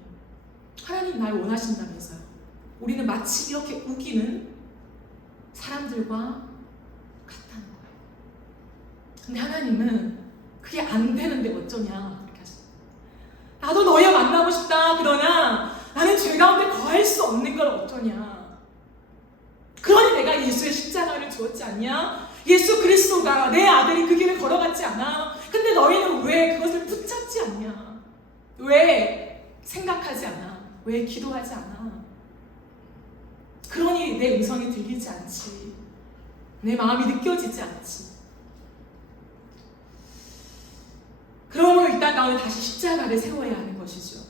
하나님 날 원하신다면서요. 우리는 마치 이렇게 우기는 사람들과 같다는 거예요. 근데 하나님은 그게 안 되는데 어쩌냐 이렇게 하시죠. 나도 너희 만나고 싶다. 그러나 나는 죄 가운데 거할 수 없는 걸 어쩌냐. 그러니 내가 예수의 십자가를 주었지 않냐? 예수 그리스도가 내 아들이 그 길을 걸어갔지 않아? 근데 너희는 왜 그것을 붙잡지 않냐? 왜 생각하지 않아? 왜 기도하지 않아? 그러니 내 음성이 들리지 않지. 내 마음이 느껴지지 않지. 그러므로 일단 나는 다시 십자가를 세워야 하는 것이죠.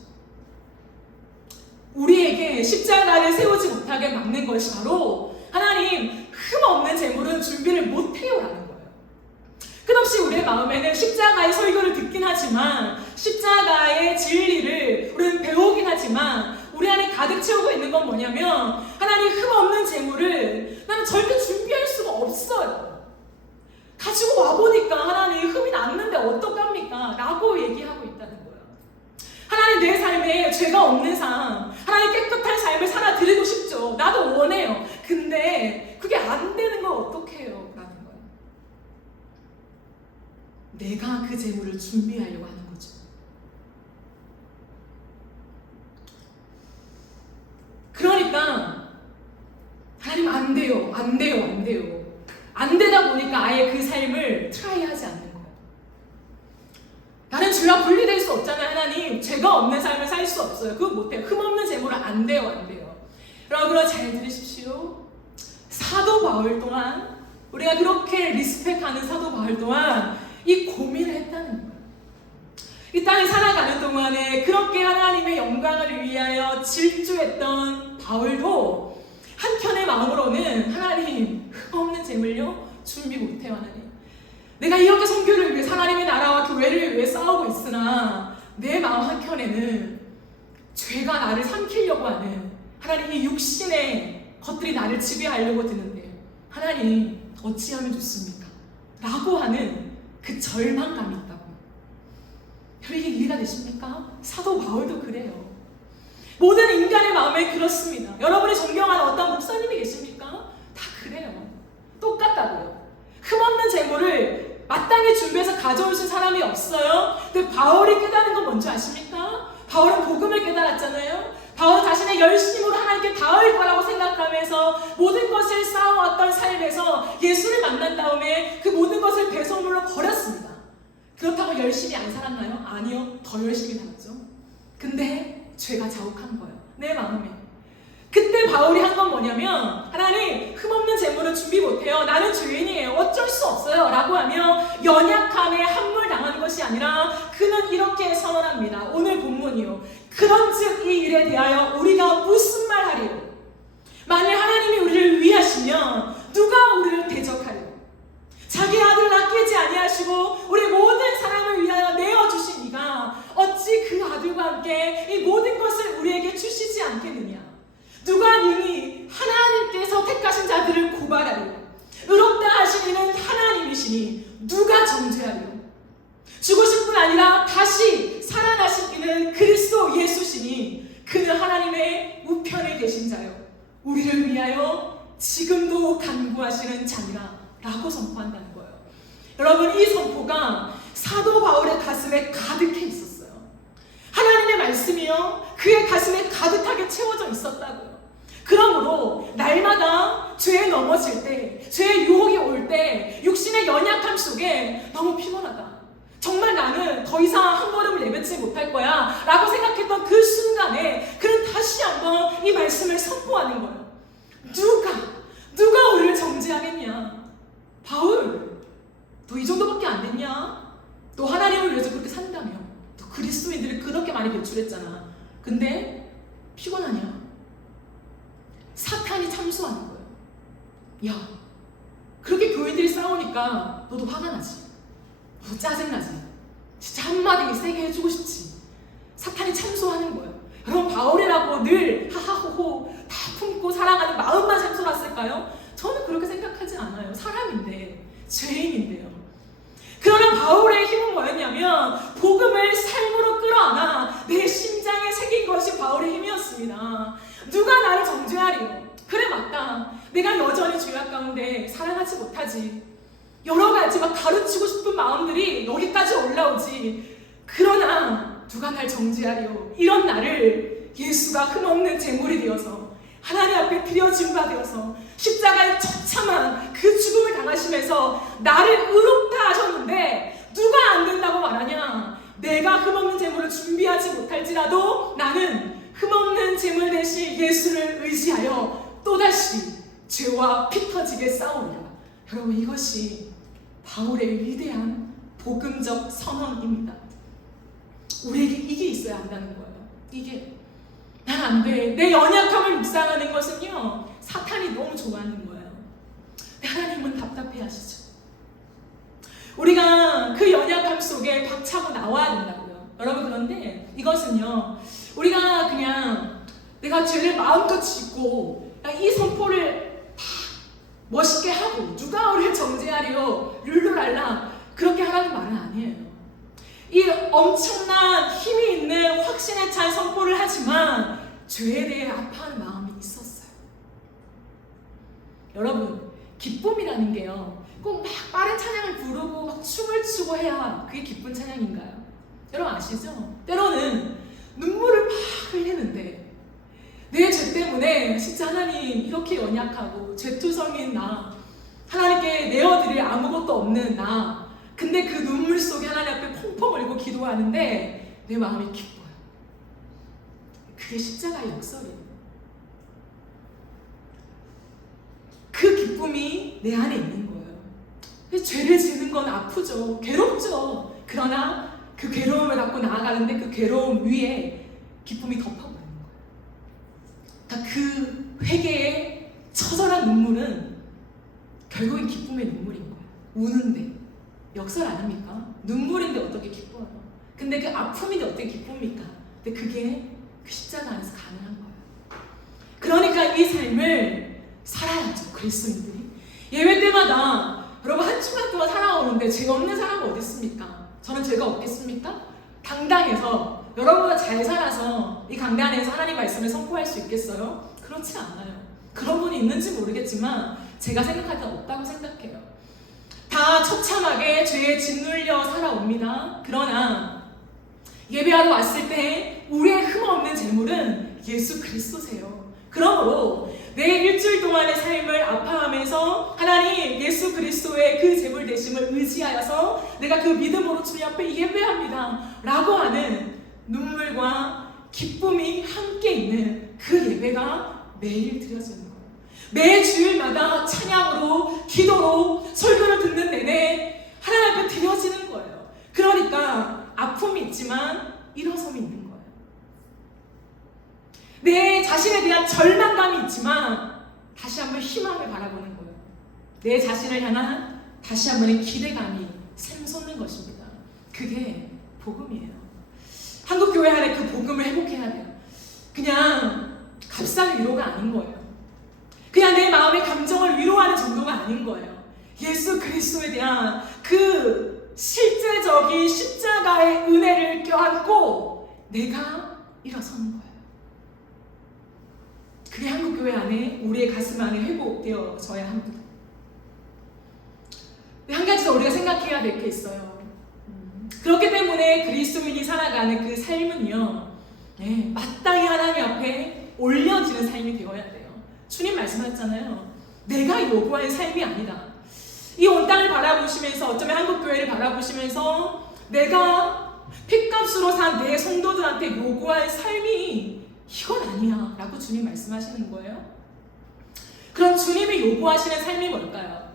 우리에게 십자가를 세우지 못하게 막는 것이 바로 하나님, 흠없는 제물은 준비를 못해요 라는 거예요. 끝없이 우리의 마음에는 십자가의 설교를 듣긴 하지만, 십자가의 진리를 우리는 배우긴 하지만, 우리 안에 가득 채우고 있는 건 뭐냐면, 하나님 흠없는 제물을 나는 절대 준비할 수가 없어요. 가지고 와보니까 하나님 흠이 났는데 어떡합니까? 라고 얘기하고 있다는 거예요. 하나님 내 삶에 죄가 없는 삶, 하나님 깨끗한 삶을 살아드리고 싶죠. 나도 원해요. 근데 그게 안 되는 걸 어떻게 해요? 라는 거예요. 내가 그 제물을 준비하려고 하는 거죠. 그러니까 하나님 안 돼요. 안 돼요. 안 돼요. 안 되다 보니까 아예 그 삶을 트라이하지 않는 거예요. 나는 죄와 분리될 수 없잖아요. 하나님, 죄가 없는 삶을 살 수 없어요. 그거 못해요. 흠없는 제물은 안 돼요. 안 돼요. 여러분 잘 들으십시오. 사도 바울 또한, 우리가 그렇게 리스펙하는 사도 바울 또한 이 고민을 했다는 거예요. 이 땅에 살아가는 동안에 그렇게 하나님의 영광을 위하여 질주했던 바울도 한켠의 마음으로는 하나님, 흠없는 제물요? 준비 못해요. 하나님, 내가 이렇게 선교를 위해 하나님의 나라와 교회를 위해 싸우고 있으나 내 마음 한켠에는 죄가 나를 삼키려고 하는 하나님, 이 육신의 것들이 나를 지배하려고 드는데 하나님 어찌하면 좋습니까? 라고 하는 그 절망감이 있다고. 여러분, 이게 이해가 되십니까? 사도 바울도 그래요. 모든 인간의 마음에 그렇습니다. 여러분이 존경하는 어떤 목사님이 계십니까? 다 그래요. 똑같다고요. 흠없는 재물을 마땅히 준비해서 가져오신 사람이 없어요. 근데 바울이 깨달은 건 뭔지 아십니까? 바울은 복음을 깨달았잖아요. 바울은 자신의 열심으로 하나님께 닿을 거라고 생각하면서 모든 것을 쌓아왔던 삶에서 예수를 만난 다음에 그 모든 것을 배설물로 버렸습니다. 그렇다고 열심히 안 살았나요? 아니요. 더 열심히 살았죠. 근데 죄가 자욱한 거예요. 내 마음에. 그때 바울이 한 건 뭐냐면, 하나님, 흠없는 재물을 준비 못해요. 나는 죄인이에요. 어쩔 수 없어요. 라고 하며 연약함에 함몰당하는 것이 아니라 그는 이렇게 선언합니다. 오늘 본문이요. 그런즉 이 일에 대하여 우리가 무슨 말 하리요? 만일 하나님이 우리를 위하시면 누가 우리를 대적하리요? 자기 아들 낳게 아니하시고 우리 모든 사람을 위하여 내어주신 이가 어찌 그 아들과 함께 이 모든 것을 우리에게 주시지 않겠느냐? 누가 능히 하나님께서 택하신 자들을 고발하리요? 의롭다 하신 이는 하나님이시니 누가 정죄하리요? 죽으실 뿐 아니라 다시 살아나신 이는 그리스도 예수시니 그는 하나님의 우편에 계신 자요 우리를 위하여 지금도 간구하시는 자니라 라고 선포한다는 거예요. 여러분, 이 선포가 사도 바울의 가슴에 가득해 있었어요. 하나님의 말씀이요 그의 가슴에 가득하게 채워져 있었다고요. 그러므로 날마다 죄에 넘어질 때, 죄의 유혹이 올 때, 육신의 연약함 속에 너무 피곤하다, 정말 나는 더 이상 한 걸음을 내뱉지 못할 거야 라고 생각했던 그 순간에 그는 다시 한번 이 말씀을 선포하는 거예요. 누가 우리를 정죄하겠냐? 바울, 너 이 정도밖에 안 됐냐? 너 하나님을 위해서 그렇게 산다며, 너 그리스도인들을 그렇게 많이 배출했잖아. 근데 피곤하냐? 사탄이 참수하는 거예요. 야, 그렇게 교인들이 싸우니까 너도 화가 나지, 너도 짜증나지, 진짜 한마디 세게 해주고 싶지. 사탄이 참소하는 거예요. 여러분, 바울이라고 늘 하하호호 다 품고 사랑하는 마음만 참소했을까요? 저는 그렇게 생각하지 않아요. 사람인데, 죄인인데요. 그러나 바울의 힘은 뭐였냐면 복음을 삶으로 끌어안아 내 심장에 새긴 것이 바울의 힘이었습니다. 누가 나를 정죄하리요? 그래, 맞다. 내가 여전히 죄악 가운데 사랑하지 못하지. 여러 가지 막 가르치고 싶은 마음들이 여기까지 올라오지. 그러나 누가 날 정죄하리요? 이런 나를 예수가 흠없는 제물이 되어서 하나님 앞에 드려진 바 되어서 십자가의 처참한 그 죽음을 당하시면서 나를 의롭다 하셨는데 누가 안 된다고 말하냐? 내가 흠없는 제물을 준비하지 못할지라도 나는 흠없는 제물 대신 예수를 의지하여 또다시 죄와 피 터지게 싸우리라. 여러분, 이것이 바울의 위대한 복음적 선언입니다. 우리에게 이게 있어야 한다는 거예요. 이게 난 안 돼. 내 연약함을 묵상하는 것은요 사탄이 너무 좋아하는 거예요. 하나님은 답답해 하시죠. 우리가 그 연약함 속에 박차고 나와야 된다고요. 여러분, 그런데 이것은요 우리가 그냥 내가 죄를 마음껏 짓고 이 선포를 다 멋있게 하고 누가 우리를 정죄하리요 룰루랄라 그렇게 하라는 말은 아니에요. 이 엄청난 힘이 있는 확신에 찬 선포를 하지만 죄에 대해 아파하는 마음이 있었어요. 여러분, 기쁨이라는 게요 꼭 막 빠른 찬양을 부르고 막 춤을 추고 해야 그게 기쁜 찬양인가요? 여러분 아시죠? 때로는 눈물을 막 흘리는데 내 죄 때문에 진짜 하나님 이렇게 연약하고 죄투성인 나, 하나님께 내어드릴 아무것도 없는 나, 근데 그 눈물 속에 하나님 앞에 펑펑 울고 기도하는데 내 마음이 기뻐요. 그게 십자가의 역설이에요. 그 기쁨이 내 안에 있는 거예요. 죄를 지는 건 아프죠. 괴롭죠. 그러나 그 괴로움을 갖고 나아가는데 그 괴로움 위에 기쁨이 덮어버리는 거예요. 그러니까 그 회개의 처절한 눈물은 결국엔 기쁨의 눈물인 거예요. 우는데. 역설 아닙니까? 눈물인데 어떻게 기뻐요? 근데 그 아픔인데 어떻게 기쁩니까? 근데 그게 그 십자가 안에서 가능한 거예요. 그러니까 이 삶을 살아야죠, 그리스도인들이. 예배 때마다 여러분 한 주간 동안 살아오는데 죄가 없는 사람은 어디 있습니까? 저는 죄가 없겠습니까? 당당해서 여러분과 잘 살아서 이 강단에서 하나님 말씀을 선포할 수 있겠어요? 그렇지 않아요. 그런 분이 있는지 모르겠지만 제가 생각할 때 없다고 생각해요. 다 처참하게 죄에 짓눌려 살아옵니다. 그러나 예배하러 왔을 때 우리의 흠없는 재물은 예수 그리스도세요. 그러므로 내 일주일 동안의 삶을 아파하면서 하나님 예수 그리스도의 그 재물 되심을 의지하여서 내가 그 믿음으로 주님 앞에 예배합니다 라고 하는 눈물과 기쁨이 함께 있는 그 예배가 매일 드려지는 거예요. 매 주일마다 찬양으로 기도로 설교를 듣는 내내 하나님 앞에 드려지는 거예요. 그러니까 아픔이 있지만 일어섬이 있는 거예요. 내 자신에 대한 절망감이 있지만 다시 한번 희망을 바라보는 거예요. 내 자신을 향한 다시 한번의 기대감이 샘솟는 것입니다. 그게 복음이에요. 한국교회 안에 그 복음을 회복해야 돼요. 그냥 값싼 위로가 아닌 거예요. 그냥 내 마음의 감정을 위로하는 정도가 아닌 거예요. 예수 그리스도에 대한 그 실제적인 십자가의 은혜를 껴안고 내가 일어서는 거예요. 그게 한국교회 안에 우리의 가슴 안에 회복되어져야 합니다. 한 가지 더 우리가 생각해야 될 게 있어요. 그렇기 때문에 그리스도인이 살아가는 그 삶은요, 마땅히 하나님 앞에 올려지는 삶이 되어야 돼요. 주님 말씀하셨잖아요. 내가 요구하는 삶이 아니다. 이 온 땅을 바라보시면서 어쩌면 한국교회를 바라보시면서 내가 핏값으로 산 내 성도들한테 요구할 삶이 이건 아니야 라고 주님 말씀하시는 거예요. 그럼 주님이 요구하시는 삶이 뭘까요?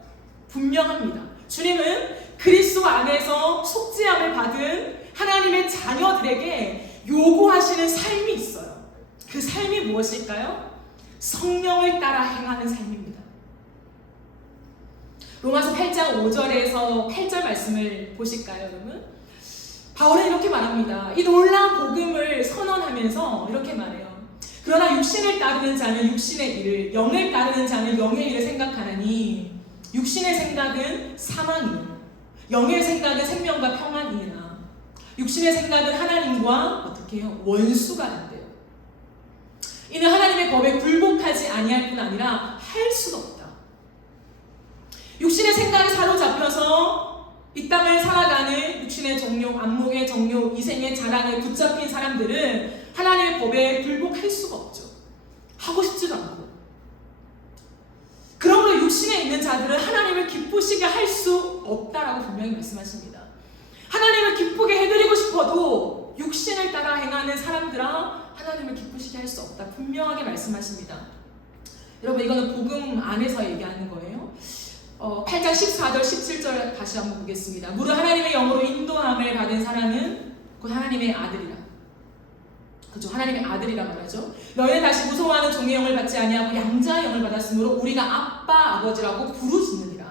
분명합니다. 주님은 그리스도 안에서 속죄함을 받은 하나님의 자녀들에게 요구하시는 삶이 있어요. 그 삶이 무엇일까요? 성령을 따라 행하는 삶입니다. 로마서 8장 5절에서 8절 말씀을 보실까요, 여러분? 바울은 이렇게 말합니다. 이 놀라운 복음을 선언하면서 이렇게 말해요. 그러나 육신을 따르는 자는 육신의 일을, 영을 따르는 자는 영의 일을 생각하나니 육신의 생각은 사망이요 영의 생각은 생명과 평안이니라. 육신의 생각은 하나님과 어떻게 해요? 원수가 된대요. 이는 하나님의 법에 굴복하지 아니할 뿐 아니라 할 수도 없다. 육신의 생각에 사로잡혀서 이 땅을 살아가는 육신의 정욕, 안목의 정욕, 이생의 자랑에 붙잡힌 사람들은 하나님의 법에 굴복할 수가 없죠. 하고 싶지도 않고. 그러므로 육신에 있는 자들은 하나님을 기쁘시게 할 수 없다라고 분명히 말씀하십니다. 하나님을 기쁘게 해드리고 싶어도 육신을 따라 행하는 사람들아 하나님을 기쁘시게 할 수 없다. 분명하게 말씀하십니다. 여러분 이거는 복음 안에서 얘기하는 거예요. 8장 14절 17절 다시 한번 보겠습니다. 무릇 하나님의 영으로 인도함을 받은 사람은 곧 하나님의 아들이라. 그죠? 하나님의 아들이라 말하죠. 너희는 다시 무서워하는 종의 영을 받지 아니하고 양자의 영을 받았으므로 우리가 아빠 아버지라고 부르짖느니라.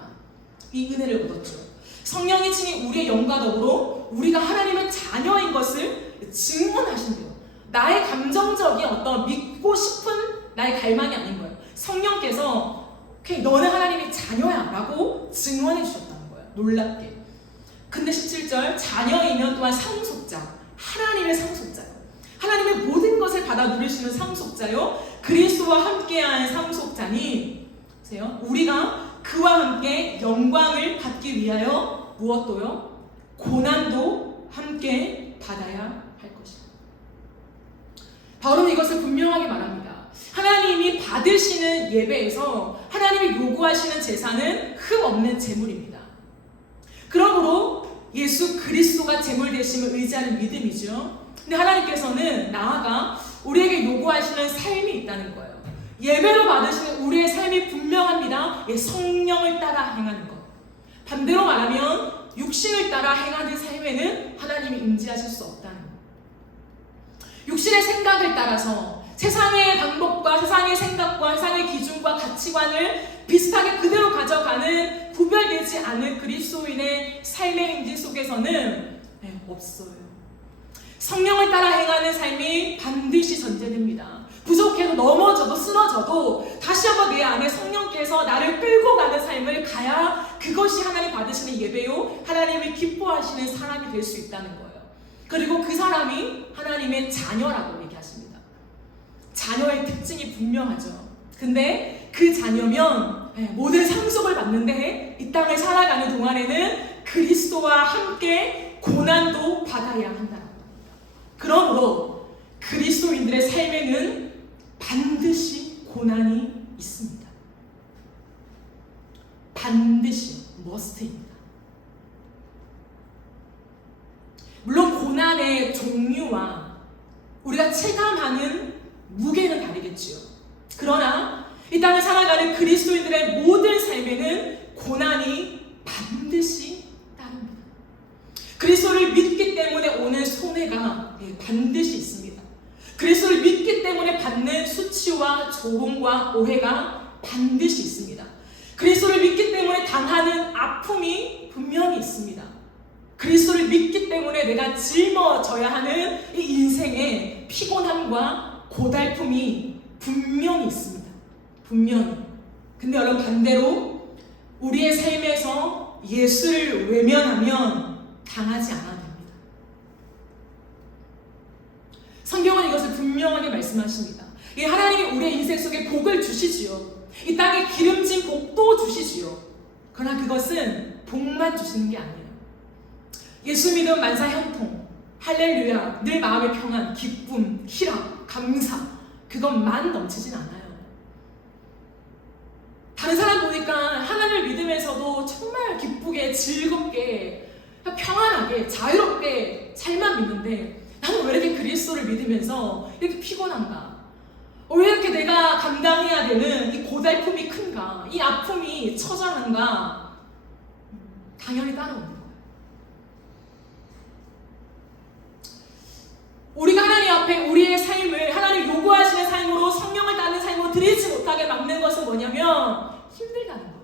이 은혜를 얻었죠. 성령이 친히 우리의 영과 더불어 우리가 하나님의 자녀인 것을 증언하신대요. 나의 감정적인 어떤 믿고 싶은 나의 갈망이 아닌 거예요. 성령께서 너는 하나님의 자녀야 라고 증언해 주셨다는 거예요. 놀랍게. 근데 17절 자녀이면 또한 상속자, 하나님의 상속자요. 하나님의 모든 것을 받아 누리시는 상속자요. 그리스도와 함께한 상속자니 보세요. 우리가 그와 함께 영광을 받기 위하여 무엇도요? 고난도 함께 받아야 할 것이다. 바울은 이것을 분명하게 말합니다. 하나님이 받으시는 예배에서 하나님이 요구하시는 제사는 흠없는 제물입니다. 그러므로 예수 그리스도가 제물 되심을 의지하는 믿음이죠. 근데 하나님께서는 나아가 우리에게 요구하시는 삶이 있다는 거예요. 예배로 받으시는 우리의 삶이 분명합니다. 성령을 따라 행하는 것. 반대로 말하면 육신을 따라 행하는 삶에는 하나님이 임재하실 수 없다는 것. 육신의 생각을 따라서 세상의 방법과 세상의 생각과 세상의 기준과 가치관을 비슷하게 그대로 가져가는 구별되지 않은 그리스도인의 삶의 행진 속에서는 없어요. 성령을 따라 행하는 삶이 반드시 전제됩니다. 부족해도 넘어져도 쓰러져도 다시 한번 내 안에 성령께서 나를 끌고 가는 삶을 가야 그것이 하나님 받으시는 예배요, 하나님이 기뻐하시는 사람이 될 수 있다는 거예요. 그리고 그 사람이 하나님의 자녀라고 얘기하십니다. 자녀의 특징이 분명하죠. 근데 그 자녀면 모든 상속을 받는데 이 땅을 살아가는 동안에는 그리스도와 함께 고난도 받아야 한다는 겁니다. 그러므로 그리스도인들의 삶에는 반드시 고난이 있습니다. 반드시 머스트입니다. 물론 고난의 종류와 우리가 체감하는 무게는 다르겠지요. 그러나 이 땅을 살아가는 그리스도인들의 모든 삶에는 고난이 반드시 따릅니다. 그리스도를 믿기 때문에 오는 손해가 반드시 있습니다. 그리스도를 믿기 때문에 받는 수치와 조롱과 오해가 반드시 있습니다. 그리스도를 믿기 때문에 당하는 아픔이 분명히 있습니다. 그리스도를 믿기 때문에 내가 짊어져야 하는 이 인생의 피곤함과 고달픔이 분명히 있습니다. 분명히. 근데 여러분, 반대로 우리의 삶에서 예수를 외면하면 당하지 않아도 됩니다. 성경은 이것을 분명하게 말씀하십니다. 하나님이 우리의 인생 속에 복을 주시지요. 이 땅에 기름진 복도 주시지요. 그러나 그것은 복만 주시는 게 아니에요. 예수 믿음 만사 형통, 할렐루야, 늘 마음의 평안, 기쁨, 희락, 감사, 그것만 넘치진 않아요. 다른 사람 보니까 하나님을 믿으면서도 정말 기쁘게, 즐겁게, 평안하게, 자유롭게 잘만 믿는데 나는 왜 이렇게 그리스도를 믿으면서 이렇게 피곤한가? 왜 이렇게 내가 감당해야 되는 이 고달픔이 큰가? 이 아픔이 처절한가? 당연히 따라오는 거예요. 우리가 하나님 앞에 우리의 삶을 하나님 요구하시는 삶으로, 성령을 따르는 삶으로 드리지 못하게 막는 것은 뭐냐면 힘들다는 거예요.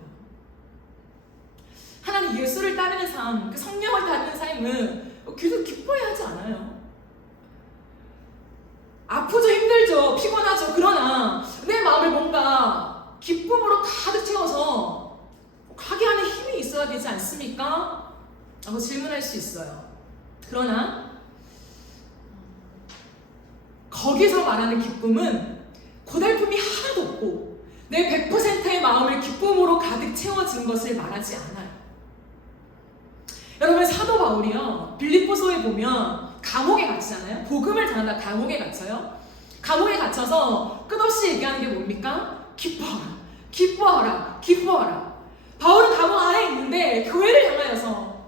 하나님 예수를 따르는 삶, 그 성령을 따르는 삶은 계속 기뻐야 하지 않아요. 아프죠, 힘들죠, 피곤하죠. 그러나 내 마음을 뭔가 기쁨으로 가득 채워서 가게 하는 힘이 있어야 되지 않습니까? 라고 질문할 수 있어요. 그러나 거기서 말하는 기쁨은 고달픔이 하나도 없고 내 100%의 마음을 기쁨으로 가득 채워진 것을 말하지 않아요. 여러분, 사도 바울이요, 빌립보서에 보면 감옥에 갇히잖아요. 복음을 전한다 감옥에 갇혀요. 감옥에 갇혀서 끝없이 얘기하는 게 뭡니까? 기뻐하라, 기뻐하라, 기뻐하라. 바울은 감옥 안에 있는데 교회를 향하여서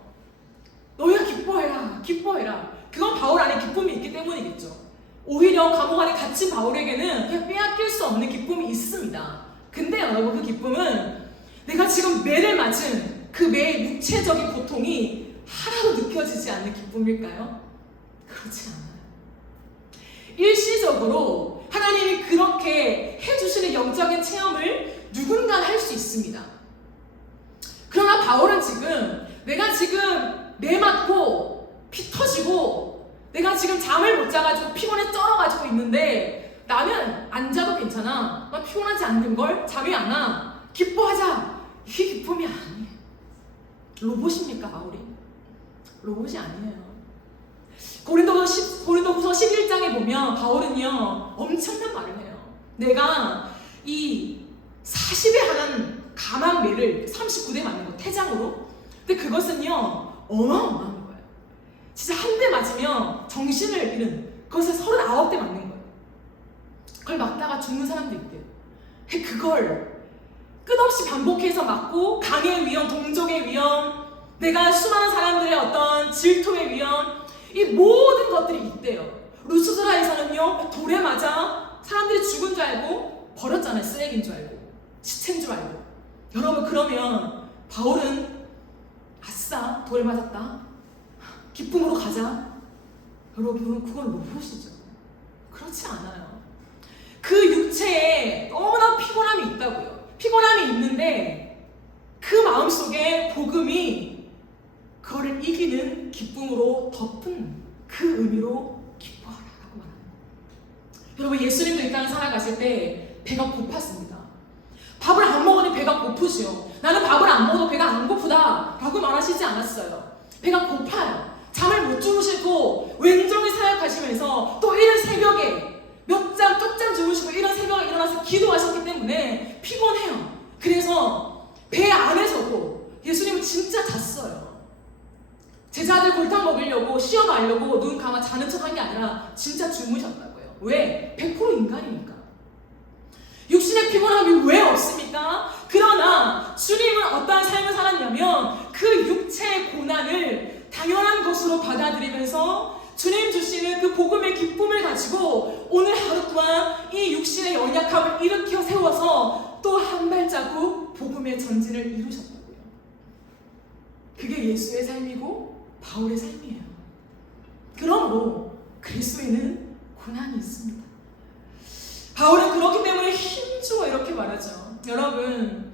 너희가 기뻐해라, 기뻐해라. 그건 바울 안에 기쁨이 있기 때문이겠죠. 오히려 감옥 안에 갇힌 바울에게는 그냥 빼앗길 수 없는 기쁨이 있습니다. 근데 여러분, 그 기쁨은 내가 지금 매를 맞은 그 매의 육체적인 고통이 하나도 느껴지지 않는 기쁨일까요? 그렇지 않아요. 일시적으로 하나님이 그렇게 해주시는 영적인 체험을 누군가 할 수 있습니다. 그러나 바울은 지금 내가 지금 매 맞고 피 터지고 내가 지금 잠을 못 자가지고 피곤에 쩔어가지고 있는데 나는 안 자도 괜찮아. 난 피곤하지 않는 걸? 잠이 안 와. 기뻐하자. 이게 기쁨이 아니에요. 로봇입니까, 바울이? 로봇이 아니에요. 고린도후서 11장에 보면 바울은요, 엄청난 말을 해요. 내가 이 40에 한한 가망매를 39대 맞는 거, 태장으로. 근데 그것은요, 어마어마한 거예요. 진짜 한 대 맞으면 정신을 잃은, 그것을 39대 맞는 거예요. 그걸 막다가 죽는 사람도 있대요. 그걸 끝없이 반복해서 맞고, 강의 위험, 동족의 위험, 내가 수많은 사람들의 어떤 질투의 위험, 이 모든 것들이 있대요. 루스드라에서는요, 돌에 맞아 사람들이 죽은 줄 알고 버렸잖아요. 쓰레기인 줄 알고, 시체인 줄 알고. 여러분, 그러면 바울은 아싸, 돌에 맞았다, 기쁨으로 가자. 여러분, 그건 로봇이죠. 그렇지 않아요. 그 육체에 너무나 피곤함이 있다고요. 피곤함이 있는데 그 마음속에 복음이 그거를 이기는 기쁨으로 덮은 그 의미로 기뻐하라라고 말합니다. 여러분, 예수님도 이 땅을 살아가실 때 배가 고팠습니다. 밥을 안 먹으니 배가 고프죠. 나는 밥을 안 먹어도 배가 안 고프다 라고 말하시지 않았어요. 배가 고파요. 잠을 못 주무시고 왼종일 사역하시면서 또 이른 새벽에 쪽잠 주무시고 이런 새벽에 일어나서 기도하셨기 때문에 피곤해요. 그래서 배 안에서도 예수님은 진짜 잤어요. 제자들 골탕 먹이려고 쉬어가려고 눈 감아 자는 척 한 게 아니라 진짜 주무셨다고요. 왜? 100% 인간이니까. 육신의 피곤함이 왜 없습니까? 그러나 주님은 어떠한 삶을 살았냐면 그 육체의 고난을 당연한 것으로 받아들이면서 주님 주시는 그 복음의 기쁨을 가지고 오늘 하루 동안 이 육신의 연약함을 일으켜 세워서 또 한 발자국 복음의 전진을 이루셨다고요. 그게 예수의 삶이고 바울의 삶이에요. 그러므로 그리스도인은 고난이 있습니다. 바울은 그렇기 때문에 힘주어 이렇게 말하죠. 여러분,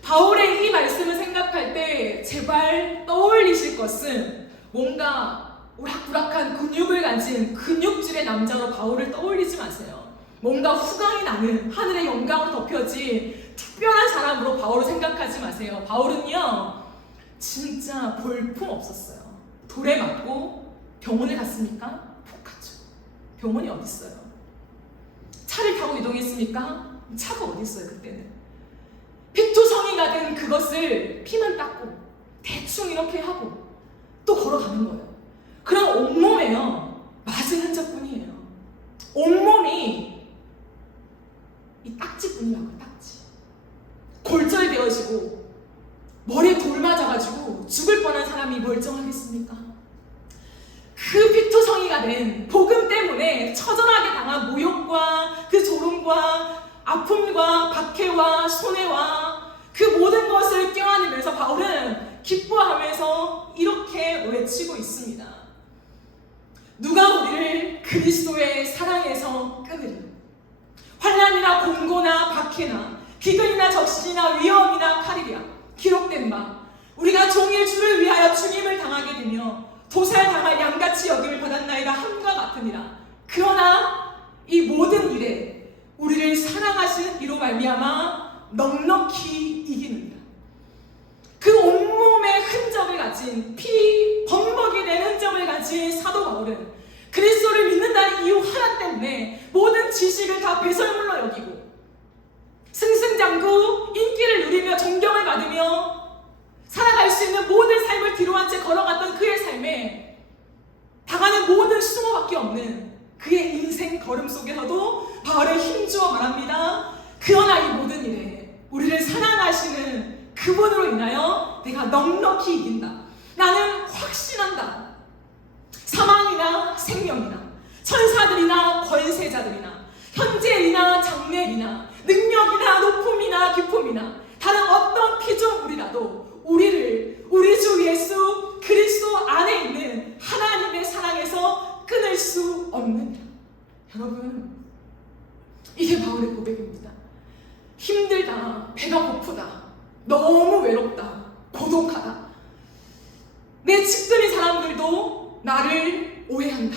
바울의 이 말씀을 생각할 때 제발 떠올리실 것은 뭔가 우락부락한 근육을 가진 근육질의 남자로 바울을 떠올리지 마세요. 뭔가 후광이 나는 하늘의 영광으로 덮여진 특별한 사람으로 바울을 생각하지 마세요. 바울은요, 진짜 볼품 없었어요. 돌에 맞고 병원에 갔습니까? 못 갔죠. 병원이 어디 있어요? 차를 타고 이동했습니까? 차가 어디 있어요 그때는? 피투성이가 된 그것을 피만 닦고 대충 이렇게 하고 또 걸어가는 거예요. 그럼 온몸에요 맞은 흔적뿐이에요. 온몸이 이 딱지뿐이라고요. 딱지. 골절되어지고 머리에 돌 맞아가지고 죽을 뻔한 사람이 멀쩡하겠습니까? 그 피투성이가 된 복음 때문에 처절하게 당한 모욕과 그 조롱과 아픔과 박해와 손해와 그 모든 것을 껴안으면서 바울은 기뻐하면서 이렇게 외치고 있습니다. 누가 우리를 그리스도의 사랑에서 끊으리? 환난이나 공고나 박해나 비근이나 적신이나 위험이나 칼이랴. 기록된 바 우리가 종일 주를 위하여 주님을 당하게 되며 도살당할 양같이 여김을 받았나이다 함과 같으니라. 그러나 이 모든 일에 우리를 사랑하시는 이로 말미암아 넉넉히 이기느니라. 그 온몸의 흔적을 가진 피 범벅이 된 흔적을 가진 사도 바울은 그리스도를 믿는다는 이유 하나 때문에 모든 지식을 다 배설물로 여기고 승승장구 인기를 누리며 존경을 받으며 살아갈 수 있는 모든 삶을 뒤로한 채 걸어갔던 그의 삶에 당하는 모든 수모밖에 없는 그의 인생 걸음 속에서도 바울의 힘주어 말합니다. 그러나 이 모든 일에 우리를 사랑하시는 그분으로 인하여 내가 넉넉히 이긴다. 나는 확신한다. 사망이나 생명이나 천사들이나 권세자들이나 현재이나 장래이나 능력이나 높음이나 기쁨이나 다른 어떤 피조물이라도 우리 주 예수 그리스도 안에 있는 하나님의 사랑에서 끊을 수 없느니라. 여러분, 이게 바울의 고백입니다. 힘들다, 배가 고프다, 너무 외롭다, 고독하다. 내 측근인 사람들도 나를 오해한다.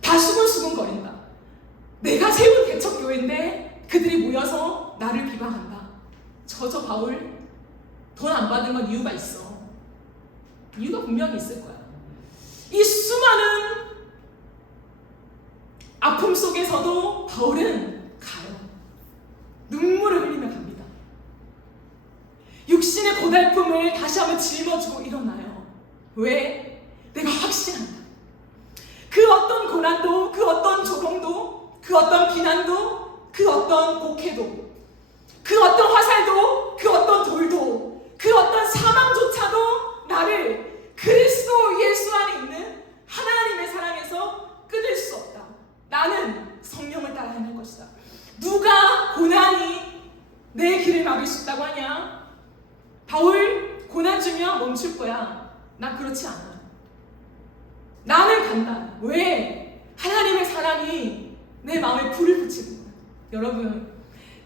다 수근수근거린다. 내가 세운 개척교회인데 그들이 모여서 나를 비방한다. 저 바울 돈 안 받은 건 이유가 있어. 이유가 분명히 있을 거야. 이 수많은 아픔 속에서도 바울은 가요. 눈물을 흘리며 갑니다. 육신의 고달픔을 다시 한번 짊어지고 일어나요. 왜? 내가 확신한다. 그 어떤 고난도, 그 어떤 조롱도, 그 어떤 비난도, 그 어떤 곡해도, 그 어떤 화살도, 그 어떤 돌도, 그 어떤 사망조차도 나를 그리스도 예수 안에 있는 하나님의 사랑에서 끊을 수 없다. 나는 성령을 따라 행할 것이다. 누가 고난이 내 길을 막을 수 있다고 하냐? 바울 고난 주면 멈출 거야. 나 그렇지 않아. 나는 간다. 왜? 하나님의 사랑이 내 마음에 불을 붙이는 거야. 여러분,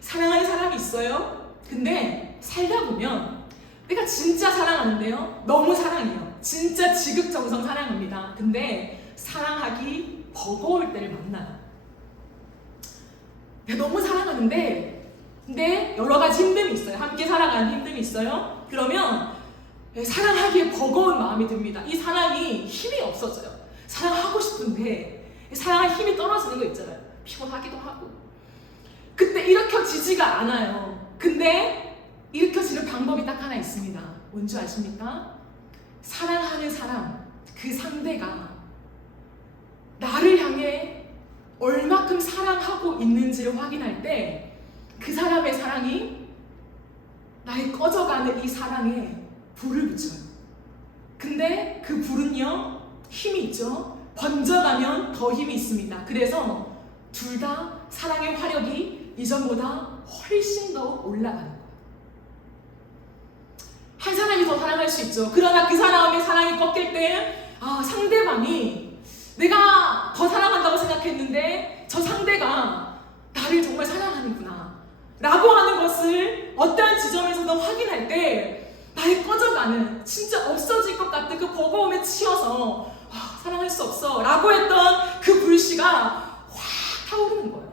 사랑하는 사람이 있어요? 근데 살다 보면 내가 진짜 사랑하는데요. 너무 사랑해요. 진짜 지극정성 사랑합니다. 근데 사랑하기 버거울 때를 만나요. 내가 너무 사랑하는데 근데 여러 가지 힘듦이 있어요. 함께 살아가는 힘듦이 있어요. 그러면 사랑하기에 버거운 마음이 듭니다. 이 사랑이 힘이 없어져요. 사랑하고 싶은데 사랑할 힘이 떨어지는 거 있잖아요. 피곤하기도 하고. 그때 일으켜지지가 않아요. 근데 일으켜지는 방법이 딱 하나 있습니다. 뭔지 아십니까? 사랑하는 사람, 그 상대가 나를 향해 얼마큼 사랑하고 있는지를 확인할 때 그 사람의 사랑이 나의 꺼져가는 이 사랑에 불을 붙여요. 근데 그 불은요, 힘이 있죠. 번져가면 더 힘이 있습니다. 그래서 둘 다 사랑의 화력이 이전보다 훨씬 더 올라가는 거예요. 한 사람이 더 사랑할 수 있죠. 그러나 그 사람의 사랑이 꺾일 때 상대방이 내가 더 사랑한다고 생각했는데 저 상대가 나를 정말 사랑하는구나 라고 하는 것을 어떠한 지점에서도 확인할 때 나의 꺼져가는 진짜 없어질 것 같은 그 버거움에 치여서 사랑할 수 없어 라고 했던 그 불씨가 확 타오르는 거예요.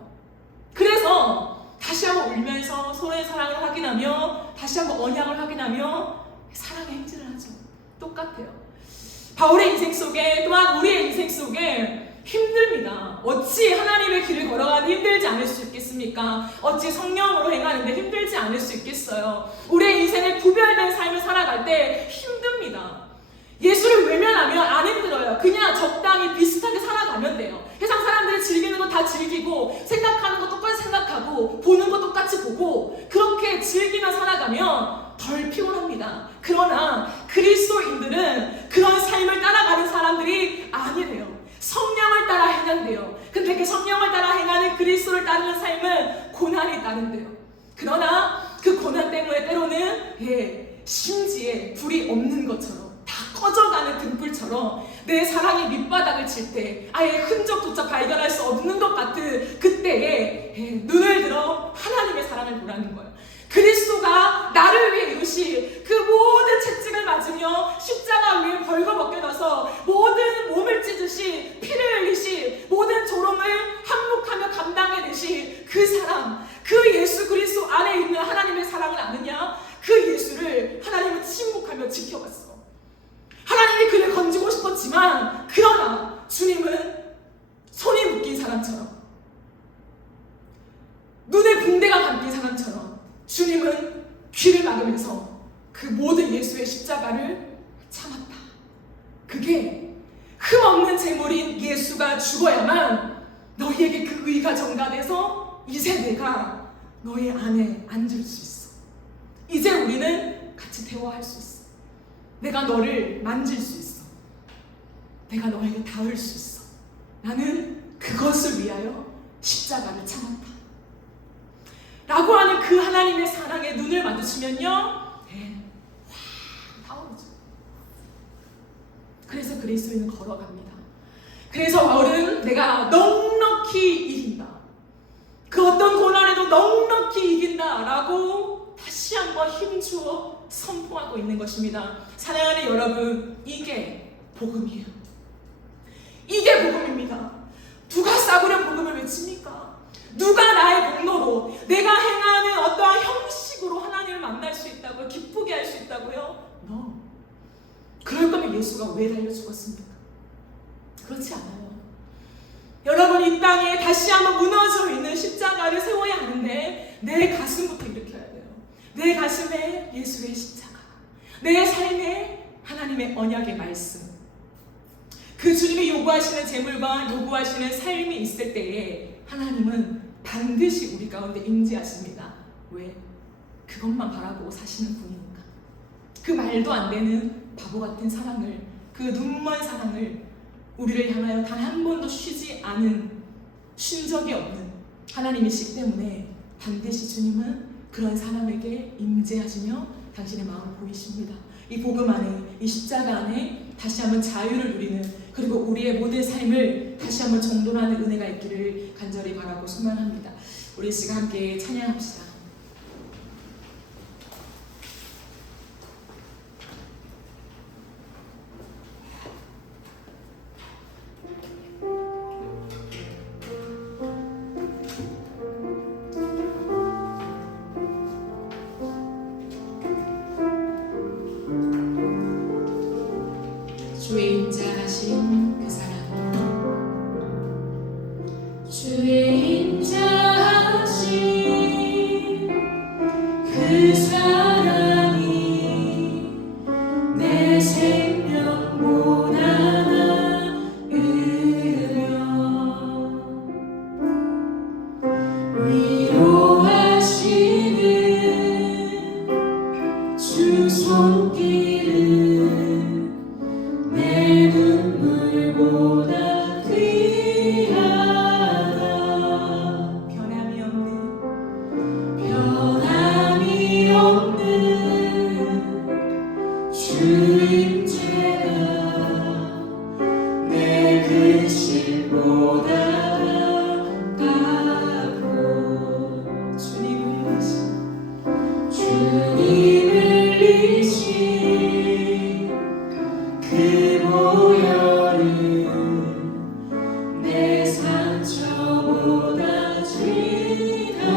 그래서 다시 한번 울면서 서로의 사랑을 확인하며 다시 한번 언약을 확인하며 사랑의 행진을 하죠. 똑같아요. 바울의 인생 속에 또한 우리의 인생 속에 힘듭니다. 어찌 하나님의 길을 걸어가는 힘들지 않을 수 있겠습니까? 어찌 성령으로 행하는데 힘들지 않을 수 있겠어요? 우리의 인생을 구별된 삶을 살아갈 때 힘듭니다. 예수를 외면하면 안 힘들어요. 그냥 적당히 비슷하게 살아가면 돼요. 세상 사람들이 즐기는 거 다 즐기고 생각하는 거 똑같이 생각하고 보는 거 똑같이 보고 그렇게 즐기며 살아가면 덜 피곤합니다. 그러나 그리스도인들은 그런 삶을 따라가는 사람들이 아니래요. 성령을 따라 행한대요. 근데 그 성령을 따라 행하는 그리스도를 따르는 삶은 고난이 따른대요. 그러나 그 고난 때문에 때로는 심지에 불이 없는 것처럼 다 꺼져가는 등불처럼 내 사랑이 밑바닥을 칠 때 아예 흔적조차 발견할 수 없는 것 같은 그때에 눈을 들어 하나님의 사랑을 보라는 거예요. 그리스도가 나를 위해 이루신 그 모든 채찍을 맞으며 십자가 위에 벌거벗겨져서 모든 몸을 찢으시 피를 흘리시 모든 조롱을 항복하며 감당해내신 그 사랑, 그 예수 그리스도 안에 있는 하나님의 사랑을 아느냐? 그 예수를 하나님은 침묵하며 지켜봤어. 하나님이 그를 건지고 싶었지만 그러나 주님은 손이 묶인 사람처럼 눈에 붕대가 감긴 사람처럼 주님은 귀를 막으면서 그 모든 예수의 십자가를 참았다. 그게 흠없는 제물인 예수가 죽어야만 너희에게 그 의가 전가돼서 이제 내가 너희 안에 앉을 수 있어. 이제 우리는 같이 대화할 수 있어. 내가 너를 만질 수 있어. 내가 너에게 닿을 수 있어. 나는 그것을 위하여 십자가를 참았다. 라고 하는 그 하나님의 사랑에 눈을 마주치면요, 확 타오르죠. 그래서 그리스도인은 걸어갑니다. 그래서 바울은 내가 넉넉히 이긴다. 그 어떤 고난에도 넉넉히 이긴다. 라고 다시 한번 힘주어 선포하고 있는 것입니다. 사랑하는 여러분, 이게 복음이에요. 이게 복음입니다. 누가 싸구려 복음을 외칩니까? 누가 나의 공로로 내가 행하는 어떠한 형식으로 하나님을 만날 수 있다고요? 기쁘게 할 수 있다고요? No. 그럴 거면 예수가 왜 달려 죽었습니까? 그렇지 않아요. 여러분, 이 땅에 다시 한번 무너져 있는 십자가를 세워야 하는데 내 가슴부터 일으켜야 돼요. 내 가슴에 예수의 십자가, 내 삶에 하나님의 언약의 말씀, 그 주님이 요구하시는 재물과 요구하시는 삶이 있을 때에 하나님은 반드시 우리 가운데 임재하십니다. 왜? 그것만 바라보고 사시는 분이니까. 그 말도 안 되는 바보 같은 사랑을, 그 눈먼 사랑을 우리를 향하여 단 한 번도 쉬지 않은, 쉰 적이 없는 하나님이시기 때문에 반드시 주님은 그런 사람에게 임재하시며 당신의 마음을 보이십니다. 이 복음 안에, 이 십자가 안에 다시 한번 자유를 누리는, 그리고 우리의 모든 삶을 다시 한번 정돈하는 은혜가 있기를 간절히 바라고 소망합니다. 우리 시간 함께 찬양합시다. 그 사랑이 내 생명보다 나으며 위로하시는 주 손길은 내 눈물보다 귀하다. 변함이 없는 주임제가 내 근심보다 가깝고 주님을 이신 그 보혈은 내 상처보다 진하다.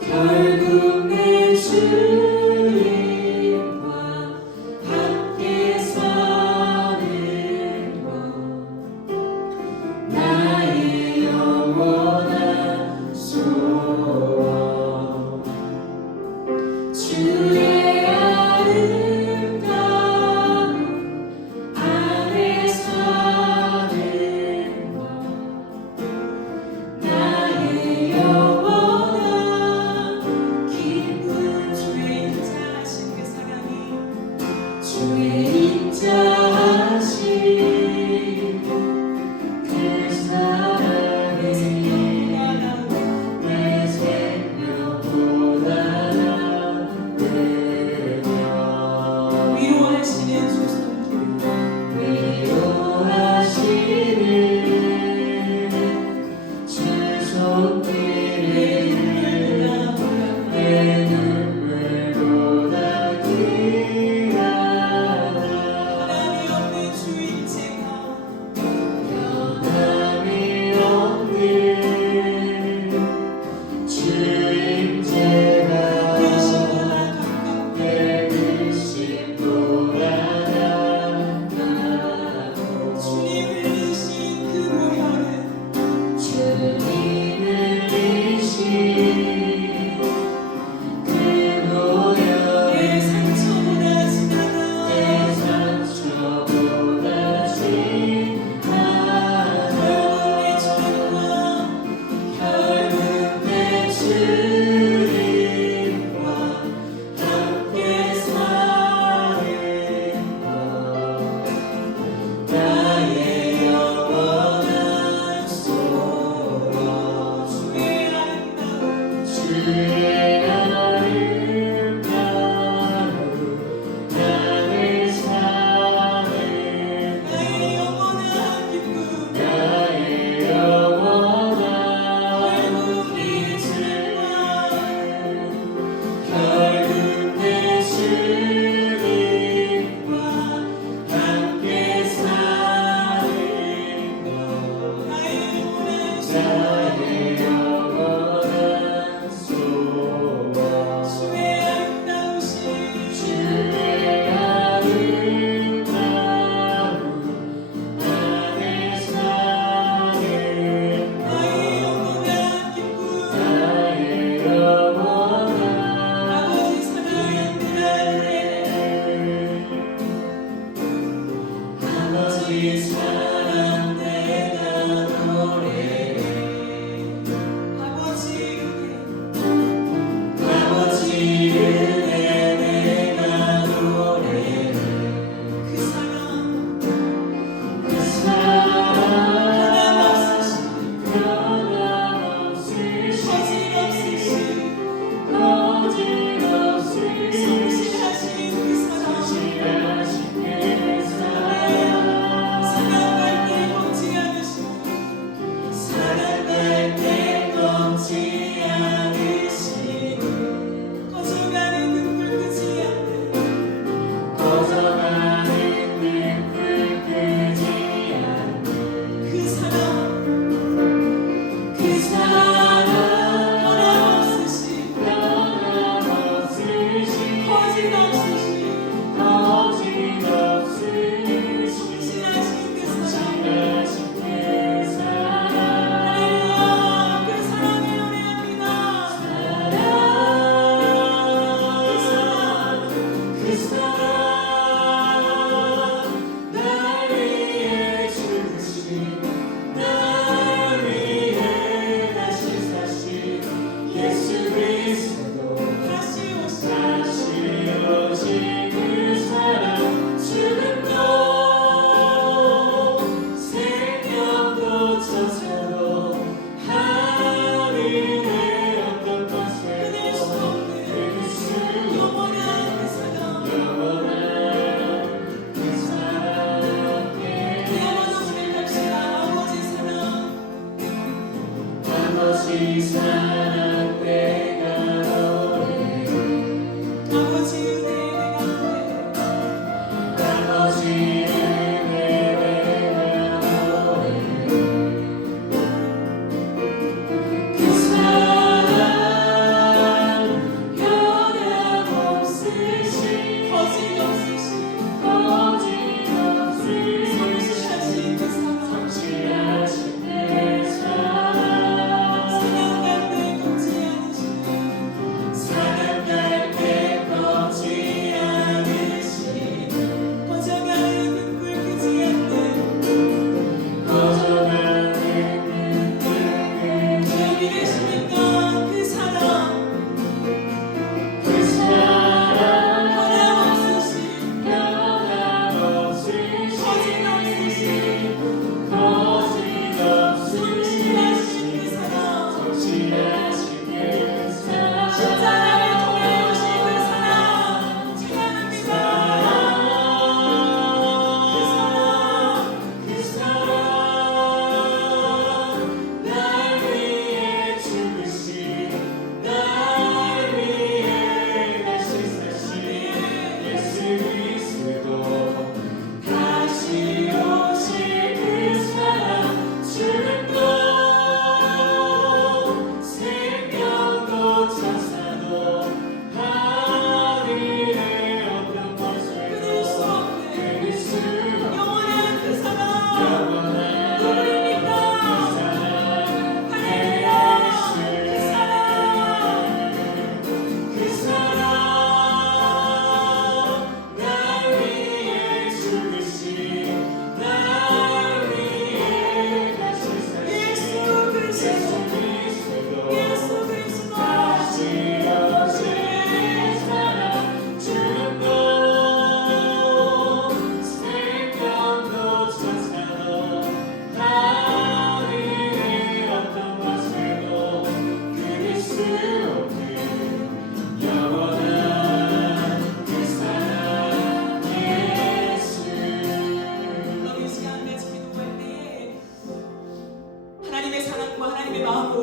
결국 내 주님과 함께 사는 것 나의 영원한 소원. 주의 아름다운 안에 사는 것 나의 영원한 기쁨. 주의 인자하신 그 사랑이 내 생명보다 나으며 위로하시는 주 손길은 내 눈물보다 귀하다. 변함이 없는 주임제가 내 근심보다 나아가고 주님을 이신 그 보혈은 내 상처보다 진하다. 결국 내 주님과 함께 사는 것 나의 영원한 소원. 주의 아름다운 나를 사는 나의 영원한 결국 내 주님과 함께 사는 것 나의 영원한 소원. 주의 아름다운 안에 사는 나의 영원한 아버지 사랑 내가 노래해. 아버지 은혜 내가 노래해. 그 사랑 변함없으신 거짓없으신 성실하신 그 사랑할 때 꺾지 않으시는 꺼져가는 눈물 끄지 않는 그 사랑 변함없으신 거짓없으신 성실하신 그 사랑.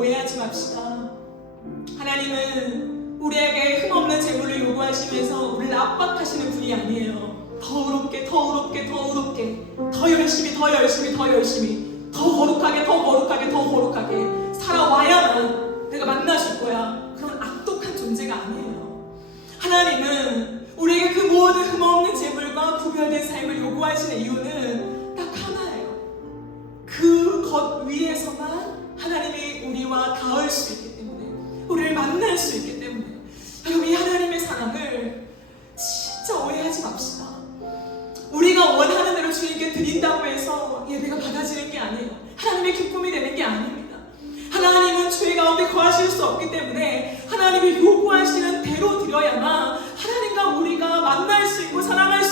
오해하지 맙시다. 하나님은 우리에게 흠없는 재물을 요구하시면서 우리를 압박하시는 분이 아니에요. 더 의롭게, 더 의롭게, 더 의롭게, 더 열심히, 더 열심히, 더 열심히, 더 거룩하게, 더 거룩하게, 더 거룩하게 살아와야만 내가 만나줄 거야. 그런 악독한 존재가 아니에요. 하나님은 우리에게 그 모든 흠없는 재물과 구별된 삶을 요구하시는 이유는 딱 하나예요. 그것 위에서만 하나님이 우리와 닿을 수 있기 때문에, 우리를 만날 수 있기 때문에. 여러분, 이 하나님의 사랑을 진짜 오해하지 맙시다. 우리가 원하는 대로 주님께 드린다고 해서 예배가 받아지는 게 아니에요. 하나님의 기쁨이 되는 게 아닙니다. 하나님은 죄 가운데 거하실 수 없기 때문에 하나님이 요구하시는 대로 드려야만 하나님과 우리가 만날 수 있고 사랑할